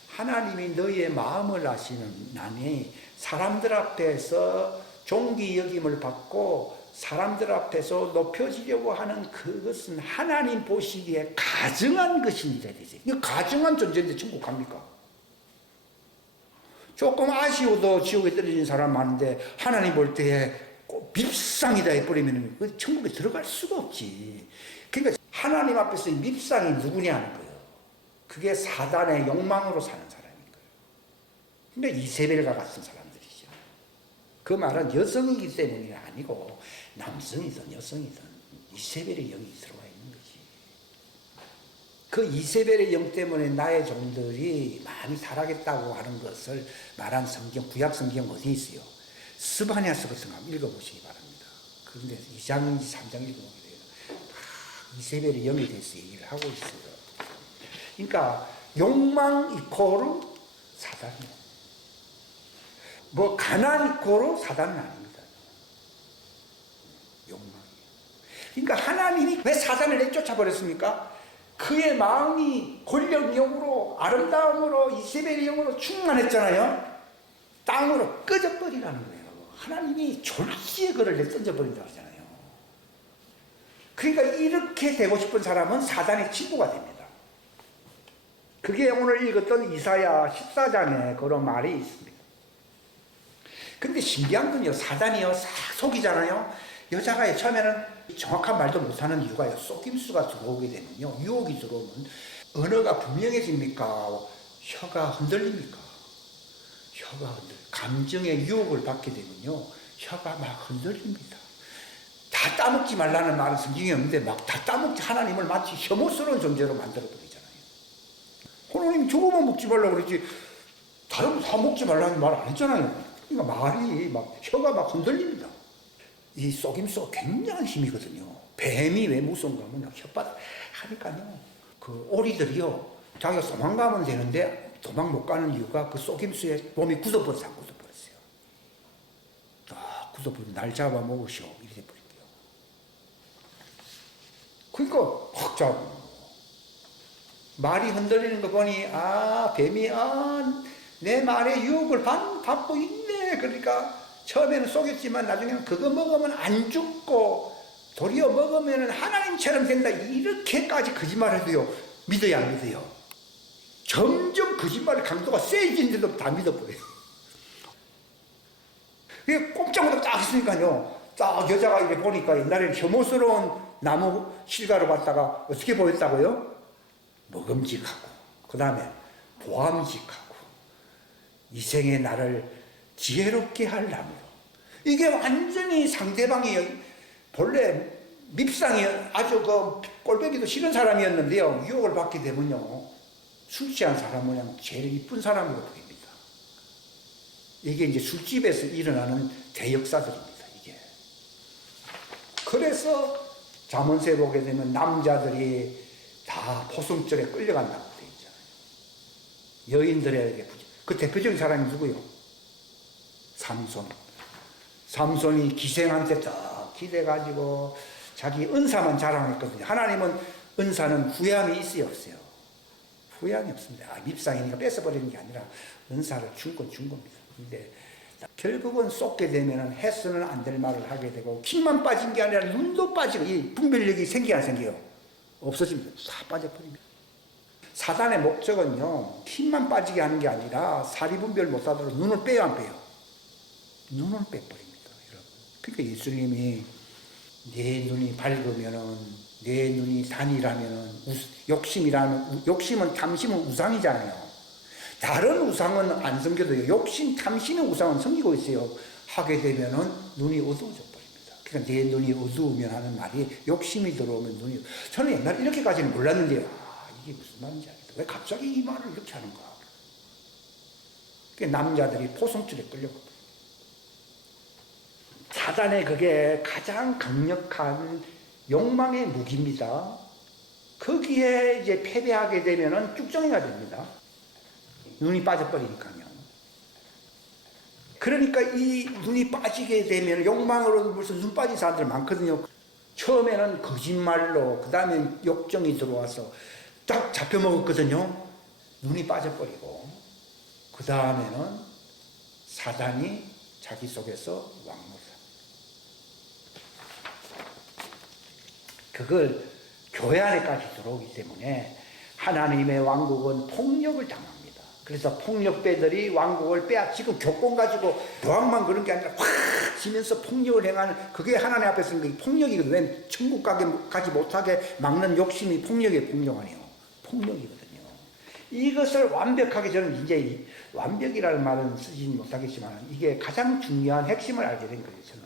하나님이 너희의 마음을 아시는 나니 사람들 앞에서 존귀 여김을 받고 사람들 앞에서 높여지려고 하는 그것은 하나님 보시기에 가증한 것이니라 되지. 이거 가증한 존재인데 천국 갑니까? 조금 아쉬워도 지옥에 떨어진 사람 많은데 하나님 볼 때에 꼭 밉상이다 해버리면 그 천국에 들어갈 수가 없지. 그러니까 하나님 앞에서 밉상이 누구냐는 거예요. 그게 사단의 욕망으로 사는 사람인 거예요. 근데 이세벨과 같은 사람들이죠. 그 말은 여성이기 때문이 아니고 남성이든 여성이든 이세벨의 영이 들어와 있는 거지. 그 이세벨의 영 때문에 나의 종들이 많이 타락했다고 하는 것을 말한 성경, 구약 성경 어디 있어요? 스바냐서 같은 거 한번 읽어보시기 바랍니다. 그런데 2장인지 3장 읽어보게 돼요. 이세벨의 영에 대해서 얘기를 하고 있어요. 그러니까 욕망 이코르 사단이에요. 뭐 가난 이코르 사단은 아닙니다. 욕망이에요. 그러니까 하나님이 왜 사단을 내쫓아버렸습니까? 그의 마음이 권력력으로 아름다움으로 이세벨의 영으로 충만했잖아요. 땅으로 꺼져버리라는 거예요. 하나님이 졸지에 그를 내던져버린다고 하잖아요. 그러니까 이렇게 되고 싶은 사람은 사단의 친구가 됩니다. 그게 오늘 읽었던 이사야 14장에 그런 말이 있습니다. 근데 신기한 건요, 사단이요 싹 속이잖아요. 여자가 처음에는 정확한 말도 못하는 이유가 속임수가 들어오게 되면요, 유혹이 들어오면 언어가 분명해집니까? 혀가 흔들립니까? 감정의 유혹을 받게 되면요 혀가 막 흔들립니다. 다 따먹지 말라는 말은 성경에 없는데 막 다 따먹지, 하나님을 마치 혐오스러운 존재로 만들어버리잖아요. 하나님 저거만 먹지 말라고 그러지 다른 다 먹지 말라는 말 안 했잖아요. 그러니까 말이 막 혀가 막 흔들립니다. 이 속임수가 굉장한 힘이거든요. 뱀이 왜 무서운가 하면 혓바닥 하니까요, 그 오리들이요 자기가 도망가면 되는데 도망 못 가는 이유가 그 속임수에 몸이 굳어버렸어요. 굳어버리면 날 잡아먹으시오 이래 버릴게요. 그러니까 확 잡고 말이 흔들리는 거 보니 뱀이 내 말에 유혹을 갖고 있네. 그러니까 처음에는 속였지만 나중에는 그거 먹으면 안 죽고 도리어 먹으면 하나님처럼 된다. 이렇게까지 거짓말해도요. 믿어야 안 믿어요. 점점 거짓말의 강도가 세진데도 다 믿어버려요. 이게 꼼짝도 딱 있으니까요. 딱 여자가 이렇게 보니까 옛날에는 혐오스러운 나무 실가로 봤다가 어떻게 보였다고요? 먹음직하고, 그 다음에 보암직하고, 이생의 나를 지혜롭게 할 나무로. 이게 완전히 상대방이 본래 밉상이 아주 그 꼴보기도 싫은 사람이었는데요. 유혹을 받게 되면요. 술 취한 사람 모양 제일 이쁜 사람으로 보입니다. 이게 이제 술집에서 일어나는 대역사들입니다. 이게. 그래서 잠언서에 보게 되면 남자들이 다 포승줄에 끌려간다고 되어 있잖아요. 여인들에게 그 대표적인 사람이 누구요? 삼손. 삼손이 기생한테 딱 기대가지고 자기 은사만 자랑했거든요. 하나님은 은사는 후회함이 있어요, 없어요? 후회함이 없습니다. 밉상이니까 뺏어버리는 게 아니라 은사를 준 겁니다. 근데 결국은 쏟게 되면 해서는 안 될 말을 하게 되고 힘만 빠진 게 아니라 눈도 빠지고 이 분별력이 생겨야 생겨요. 없어집니다. 다 빠져버립니다. 사단의 목적은요, 힘만 빠지게 하는 게 아니라 사리분별 못하도록 눈을 빼요, 안 빼요? 눈을 빼버립니다, 여러분. 그러니까 예수님이 내 눈이 밝으면은, 내 눈이 단이라면은, 욕심은 탐심은 우상이잖아요. 다른 우상은 안 섬겨도요, 욕심, 탐심의 우상은 섬기고 있어요. 하게 되면은 눈이 어두워져 버립니다. 그러니까 내 눈이 어두우면 하는 말이 욕심이 들어오면 눈이, 저는 옛날에 이렇게까지는 몰랐는데요. 이게 무슨 말인지 알겠다. 왜 갑자기 이 말을 이렇게 하는가? 그러니까 남자들이 포성줄에 끌려가. 사단의 그게 가장 강력한 욕망의 무기입니다. 거기에 이제 패배하게 되면은 쭉정이가 됩니다. 눈이 빠져버리니까요. 그러니까 이 눈이 빠지게 되면 욕망으로 벌써 눈 빠진 사람들 많거든요. 처음에는 거짓말로, 그 다음에 욕정이 들어와서 딱 잡혀먹었거든요. 눈이 빠져버리고, 그 다음에는 사단이 자기 속에서 왕노릇. 그걸 교회 안에까지 들어오기 때문에 하나님의 왕국은 폭력을 당합니다. 그래서 폭력배들이 왕국을 지금 교권 가지고 도항만 그런 게 아니라 확 지면서 폭력을 행하는, 그게 하나님 앞에서는 폭력이거든요. 왜 천국 가지 못하게 막는 욕심이 폭력 아니에요. 폭력이거든요. 이것을 완벽하게, 저는 이제 완벽이라는 말은 쓰지 못하겠지만 이게 가장 중요한 핵심을 알게 된 거예요. 저는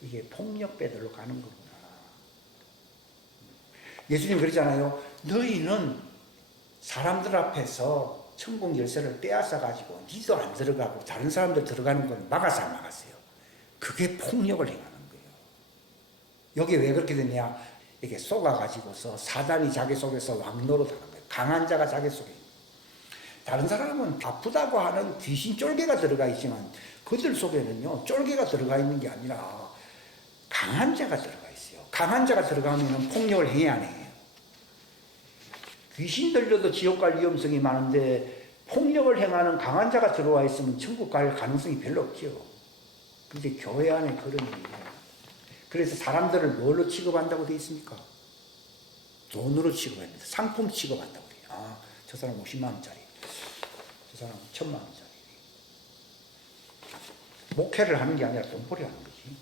이게 폭력배들로 가는 거구나. 예수님 그러잖아요. 너희는 사람들 앞에서 천국 열쇠를 빼앗아가지고 니도 안 들어가고 다른 사람들 들어가는 건 막아서 안 막았어요. 그게 폭력을 행하는 거예요. 여기 왜 그렇게 됐냐? 이게 속아가지고서 사단이 자기 속에서 왕노릇하는 거예요. 강한 자가 자기 속에. 다른 사람은 아프다고 하는 귀신 쫄개가 들어가 있지만 그들 속에는요, 쫄개가 들어가 있는 게 아니라 강한 자가 들어가 있어요. 강한 자가 들어가면 폭력을 행해야 안 해요. 귀신 들려도 지옥 갈 위험성이 많은데 폭력을 행하는 강한 자가 들어와 있으면 천국 갈 가능성이 별로 없죠. 근데 교회 안에 그런 일이에요. 그래서 사람들을 뭘로 취급한다고 되어 있습니까? 돈으로 취급합니다. 상품 취급한다고 돼요. 저 사람 50만 원짜리, 저 사람 1000만 원짜리. 목회를 하는 게 아니라 돈벌이 하는 거지.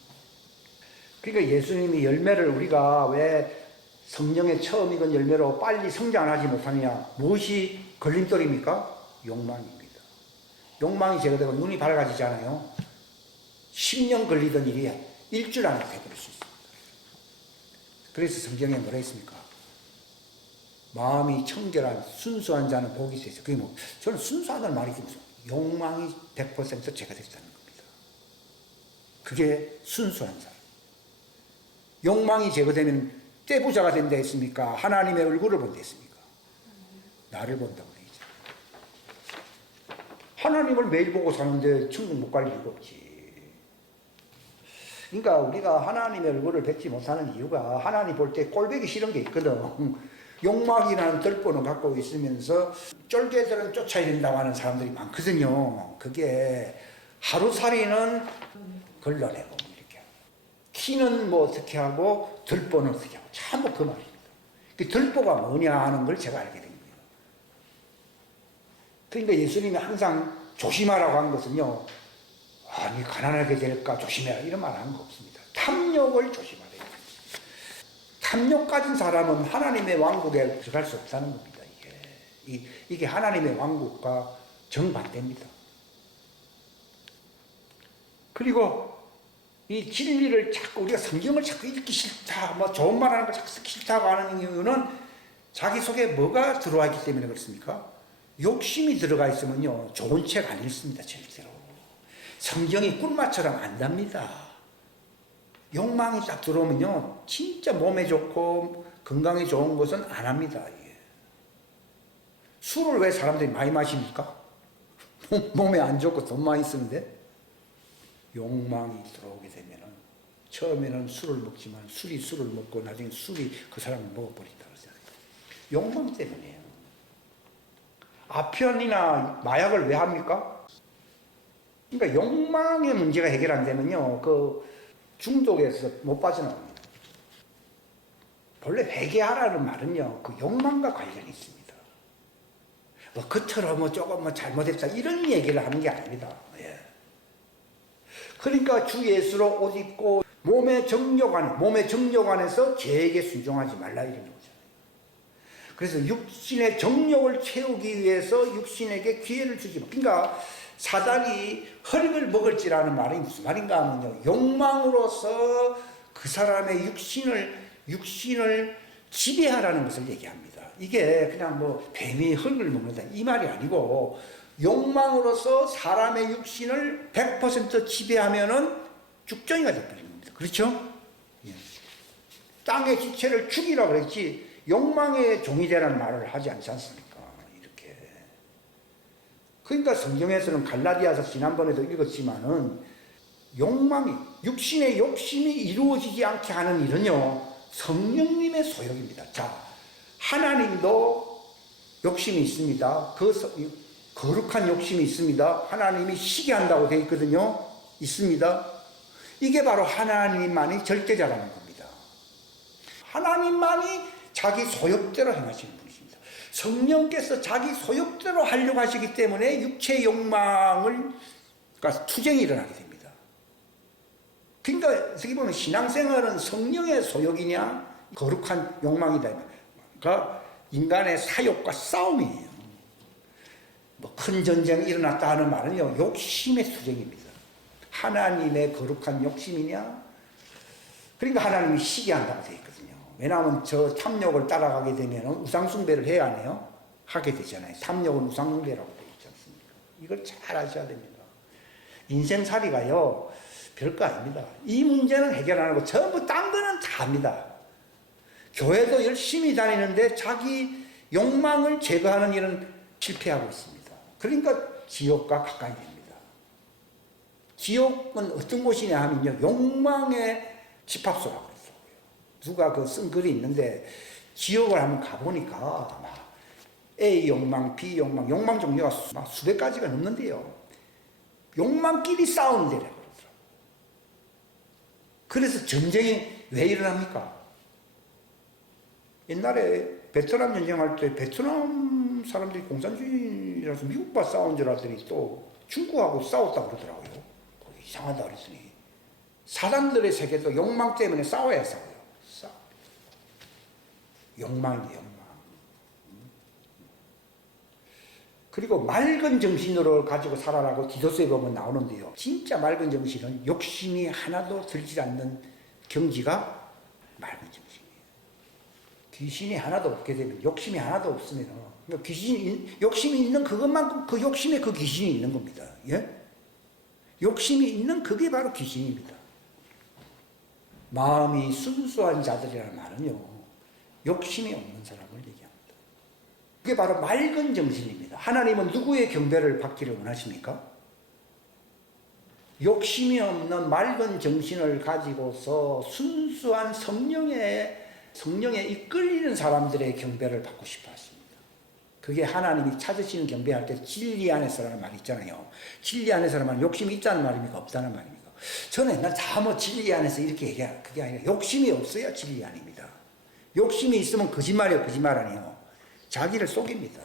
그러니까 예수님이 열매를, 우리가 왜 성령의 처음 익은 열매로 빨리 성장하지 못하느냐? 무엇이 걸림돌입니까? 욕망입니다. 욕망이 제거되고 눈이 밝아지잖아요. 10년 걸리던 일이 일주일 안에 돼버릴 수 있습니다. 그래서 성경에 뭐라 했습니까? 마음이 청결한 순수한 자는 복이 있어요. 그게 뭐, 저는 순수하다는 말이 무슨 욕망이 100% 제거됐다는 겁니다. 그게 순수한 사람. 욕망이 제거되면 떼부자가 된다 했습니까? 하나님의 얼굴을 본다 했습니까? 나를 본다고 돼 있죠. 하나님을 매일 보고 사는데 천국 못 갈 이유가 없지. 그러니까 우리가 하나님의 얼굴을 뵙지 못하는 이유가 하나님 볼 때 꼴보기 싫은 게 있거든. 욕망이라는 들보는 갖고 있으면서 쫄개들은 쫓아야 된다고 하는 사람들이 많거든요. 그게 하루살이는 걸러내고 이렇게 키는 뭐 어떻게 하고 들보는 어떻게 하고 참 뭐 그 말입니다. 그 들보가 뭐냐 하는 걸 제가 알게 된 거예요. 그러니까 예수님이 항상 조심하라고 한 것은요. 아니 가난하게 될까 조심해라 이런 말 하는 거 없습니다. 탐욕을 조심하라. 탐욕 가진 사람은 하나님의 왕국에 들어갈 수 없다는 겁니다. 이게 하나님의 왕국과 정반대입니다. 그리고 이 진리를 자꾸 우리가 성경을 자꾸 읽기 싫다, 뭐 좋은 말 하는 걸 자꾸 듣기 싫다고 하는 이유는 자기 속에 뭐가 들어와 있기 때문에 그렇습니까? 욕심이 들어가 있으면요 좋은 책 안 읽습니다. 절대로. 성경이 꿀맛처럼 안 답니다. 욕망이 딱 들어오면요 진짜 몸에 좋고 건강에 좋은 것은 안 합니다. 술을 왜 사람들이 많이 마십니까? 몸에 안 좋고 돈 많이 쓰는데 욕망이 들어오게 되면은 처음에는 술을 먹지만 술을 먹고 나중에 술이 그 사람을 먹어버린다 그러잖아요. 욕망 때문이에요. 아편이나 마약을 왜 합니까? 그러니까 욕망의 문제가 해결 안 되면요 그 중독에서 못 빠져나옵니다. 본래 회개하라는 말은요 그 욕망과 관련이 있습니다. 뭐 그처럼 뭐 조금 뭐 잘못했다 이런 얘기를 하는 게 아닙니다. 예. 그러니까 주 예수로 옷 입고 몸의 정욕 안에서 죄에게 순종하지 말라 이런 거잖아요. 그래서 육신의 정욕을 채우기 위해서 육신에게 기회를 주지 마. 그러니까 사단이 허리를 먹을지라는 말이 무슨 말인가 하면요 욕망으로서 그 사람의 육신을 지배하라는 것을 얘기합니다. 이게 그냥 뭐 뱀이 흙을 먹는다 이 말이 아니고 욕망으로서 사람의 육신을 100% 지배하면은 죽정이가 되어버리는 겁니다. 그렇죠? 예. 땅의 지체를 죽이라 그랬지 욕망의 종이 되라는 말을 하지 않지 않습니까? 이렇게. 그러니까 성경에서는 갈라디아서 지난번에도 읽었지만은 육신의 욕심이 이루어지지 않게 하는 일은요 성령님의 소욕입니다. 자, 하나님도 욕심이 있습니다. 거룩한 욕심이 있습니다. 하나님이 시게 한다고 되어 있거든요. 있습니다. 이게 바로 하나님만이 절대자라는 겁니다. 하나님만이 자기 소욕대로 행하시는 분이십니다. 성령께서 자기 소욕대로 하려고 하시기 때문에 육체의 욕망을 그러니까 투쟁이 일어나게 됩니다. 그러니까 어떻게 보면 신앙생활은 성령의 소욕이냐 거룩한 욕망이다. 그러니까 인간의 사욕과 싸움이에요. 뭐 큰 전쟁이 일어났다 하는 말은요 욕심의 투쟁입니다. 하나님의 거룩한 욕심이냐 그러니까 하나님이 시기 한다고 되어 있거든요. 왜냐하면 저 탐욕을 따라가게 되면 우상숭배를 해야 하네요. 하게 되잖아요. 탐욕은 우상숭배라고 되어 있지 않습니까? 이걸 잘 아셔야 됩니다. 인생살이가요 별거 아닙니다. 이 문제는 해결 안 하고 전부 딴 거는 다 합니다. 교회도 열심히 다니는데 자기 욕망을 제거하는 일은 실패하고 있습니다. 그러니까 지옥과 가까이 됩니다. 지옥은 어떤 곳이냐 하면요 욕망의 집합소라고 그랬어요. 누가 그 쓴 글이 있는데 지옥을 한번 가보니까 막 A 욕망, B 욕망, 욕망 종류가 막 수백 가지가 넘는데요. 욕망끼리 싸우는 데라고 그러더라고요. 그래서 전쟁이 왜 일어납니까? 옛날에 베트남 전쟁할 때 베트남 사람들이 공산주의라서 미국과 싸운 줄 알았더니 또 중국하고 싸웠다고 그러더라고요. 이상하다 그랬더니 사람들의 세계도 욕망 때문에 싸워요. 욕망이에요, 욕망. 그리고 맑은 정신으로 가지고 살아라고 디도스에 보면 나오는데요. 진짜 맑은 정신은 욕심이 하나도 들지 않는 경지가 맑은 정신이에요. 귀신이 하나도 없게 되면 욕심이 하나도 없으면 욕심이 있는 그것만큼 그 욕심에 그 귀신이 있는 겁니다. 예? 욕심이 있는 그게 바로 귀신입니다. 마음이 순수한 자들이라는 말은요 욕심이 없는 사람을 얘기합니다. 그게 바로 맑은 정신입니다. 하나님은 누구의 경배를 받기를 원하십니까? 욕심이 없는 맑은 정신을 가지고서 순수한 성령의 성령에 이끌리는 사람들의 경배를 받고 싶어 하십니다. 그게 하나님이 찾으시는 경배할 때 진리 안에서라는 말이 있잖아요. 진리 안에서라는 욕심이 있다는 말입니까? 없다는 말입니까? 저는 옛날 다 뭐 진리 안에서 이렇게 얘기해요. 그게 아니라 욕심이 없어야 진리 아닙니다. 욕심이 있으면 거짓말이에요. 거짓말 아니에요. 자기를 속입니다.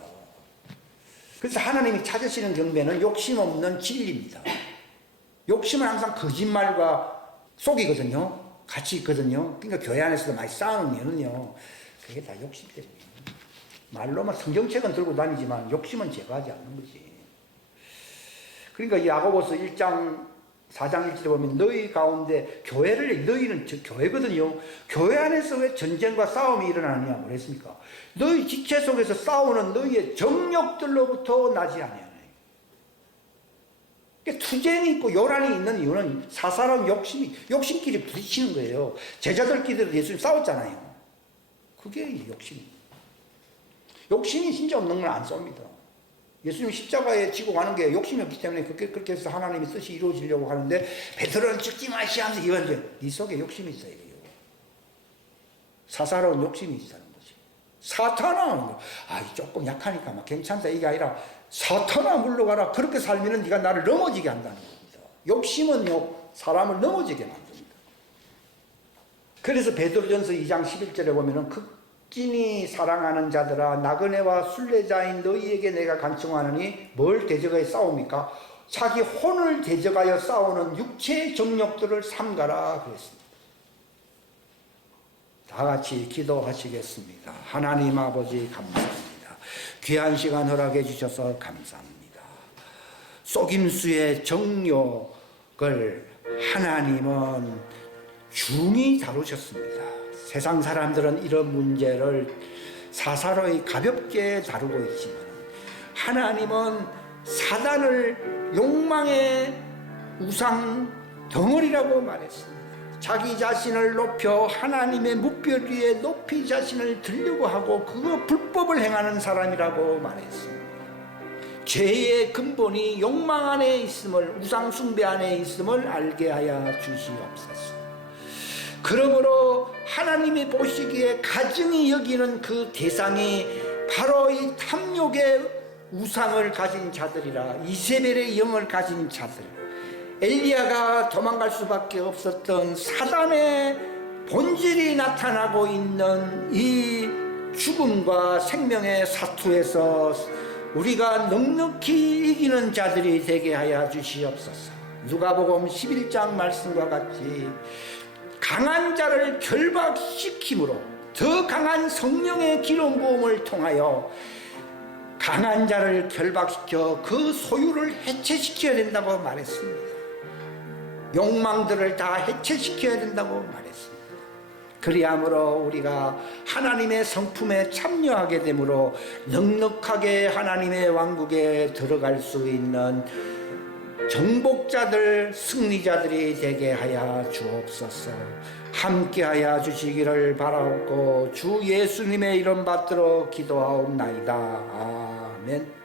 그래서 하나님이 찾으시는 경배는 욕심 없는 진리입니다. 욕심은 항상 거짓말과 속이거든요. 같이 있거든요. 그러니까 교회 안에서도 많이 싸우는 이유는요. 그게 다 욕심 때문이에요. 말로만 성경책은 들고 다니지만 욕심은 제거하지 않는 거지. 그러니까 이 야고보서 1장 4장 1절에 보면 너희 가운데 교회를 너희는 교회거든요. 교회 안에서 왜 전쟁과 싸움이 일어나느냐 그랬습니까? 너희 지체 속에서 싸우는 너희의 정욕들로부터 나지 아니하네. 그러니까 투쟁이 있고 요란이 있는 이유는 사사로운 욕심끼리 부딪히는 거예요. 제자들끼리 예수님 싸웠잖아요. 그게 욕심입니다. 욕심이 진짜 없는 건 안 쏩니다. 예수님 십자가에 지고 가는 게 욕심이 없기 때문에 그렇게 해서 하나님의 뜻이 이루어지려고 하는데 베드로는 죽지 마시 하면서 이건데 네 속에 욕심이 있어야 돼요. 사사로운 욕심이 있다는 거지. 사탄아, 조금 약하니까 막 괜찮다 이게 아니라 사탄아 물러가라. 그렇게 살면 네가 나를 넘어지게 한다는 겁니다. 욕심은요 사람을 넘어지게 만듭니다. 그래서 베드로전서 2장 11절에 보면은 극진히 사랑하는 자들아 나그네와 순례자인 너희에게 내가 간청하노니 뭘 대적하여 싸웁니까? 자기 혼을 대적하여 싸우는 육체의 정욕들을 삼가라 그랬습니다. 다 같이 기도하시겠습니다. 하나님 아버지 감사합니다. 귀한 시간 허락해 주셔서 감사합니다. 속임수의 정욕을 하나님은 중히 다루셨습니다. 세상 사람들은 이런 문제를 사사로이 가볍게 다루고 있지만 하나님은 사단을 욕망의 우상 덩어리라고 말했습니다. 자기 자신을 높여 하나님의 무별 위에 높이 자신을 들려고 하고 그거 불법을 행하는 사람이라고 말했습니다. 죄의 근본이 욕망 안에 있음을, 우상 숭배 안에 있음을 알게 하여 주시옵소서. 그러므로 하나님이 보시기에 가증히 여기는 그 대상이 바로 이 탐욕의 우상을 가진 자들이라, 이세벨의 영을 가진 자들, 엘리야가 도망갈 수밖에 없었던 사단의 본질이 나타나고 있는 이 죽음과 생명의 사투에서 우리가 넉넉히 이기는 자들이 되게 하여 주시옵소서. 누가복음 11장 말씀과 같이 강한 자를 결박시킴으로 더 강한 성령의 기름 부음을 통하여 강한 자를 결박시켜 그 소유를 해체시켜야 된다고 말했습니다. 욕망들을 다 해체시켜야 된다고 말했습니다. 그리함으로 우리가 하나님의 성품에 참여하게 되므로 넉넉하게 하나님의 왕국에 들어갈 수 있는 정복자들, 승리자들이 되게 하여 주옵소서. 함께 하여 주시기를 바라옵고 주 예수님의 이름 받들어 기도하옵나이다. 아멘.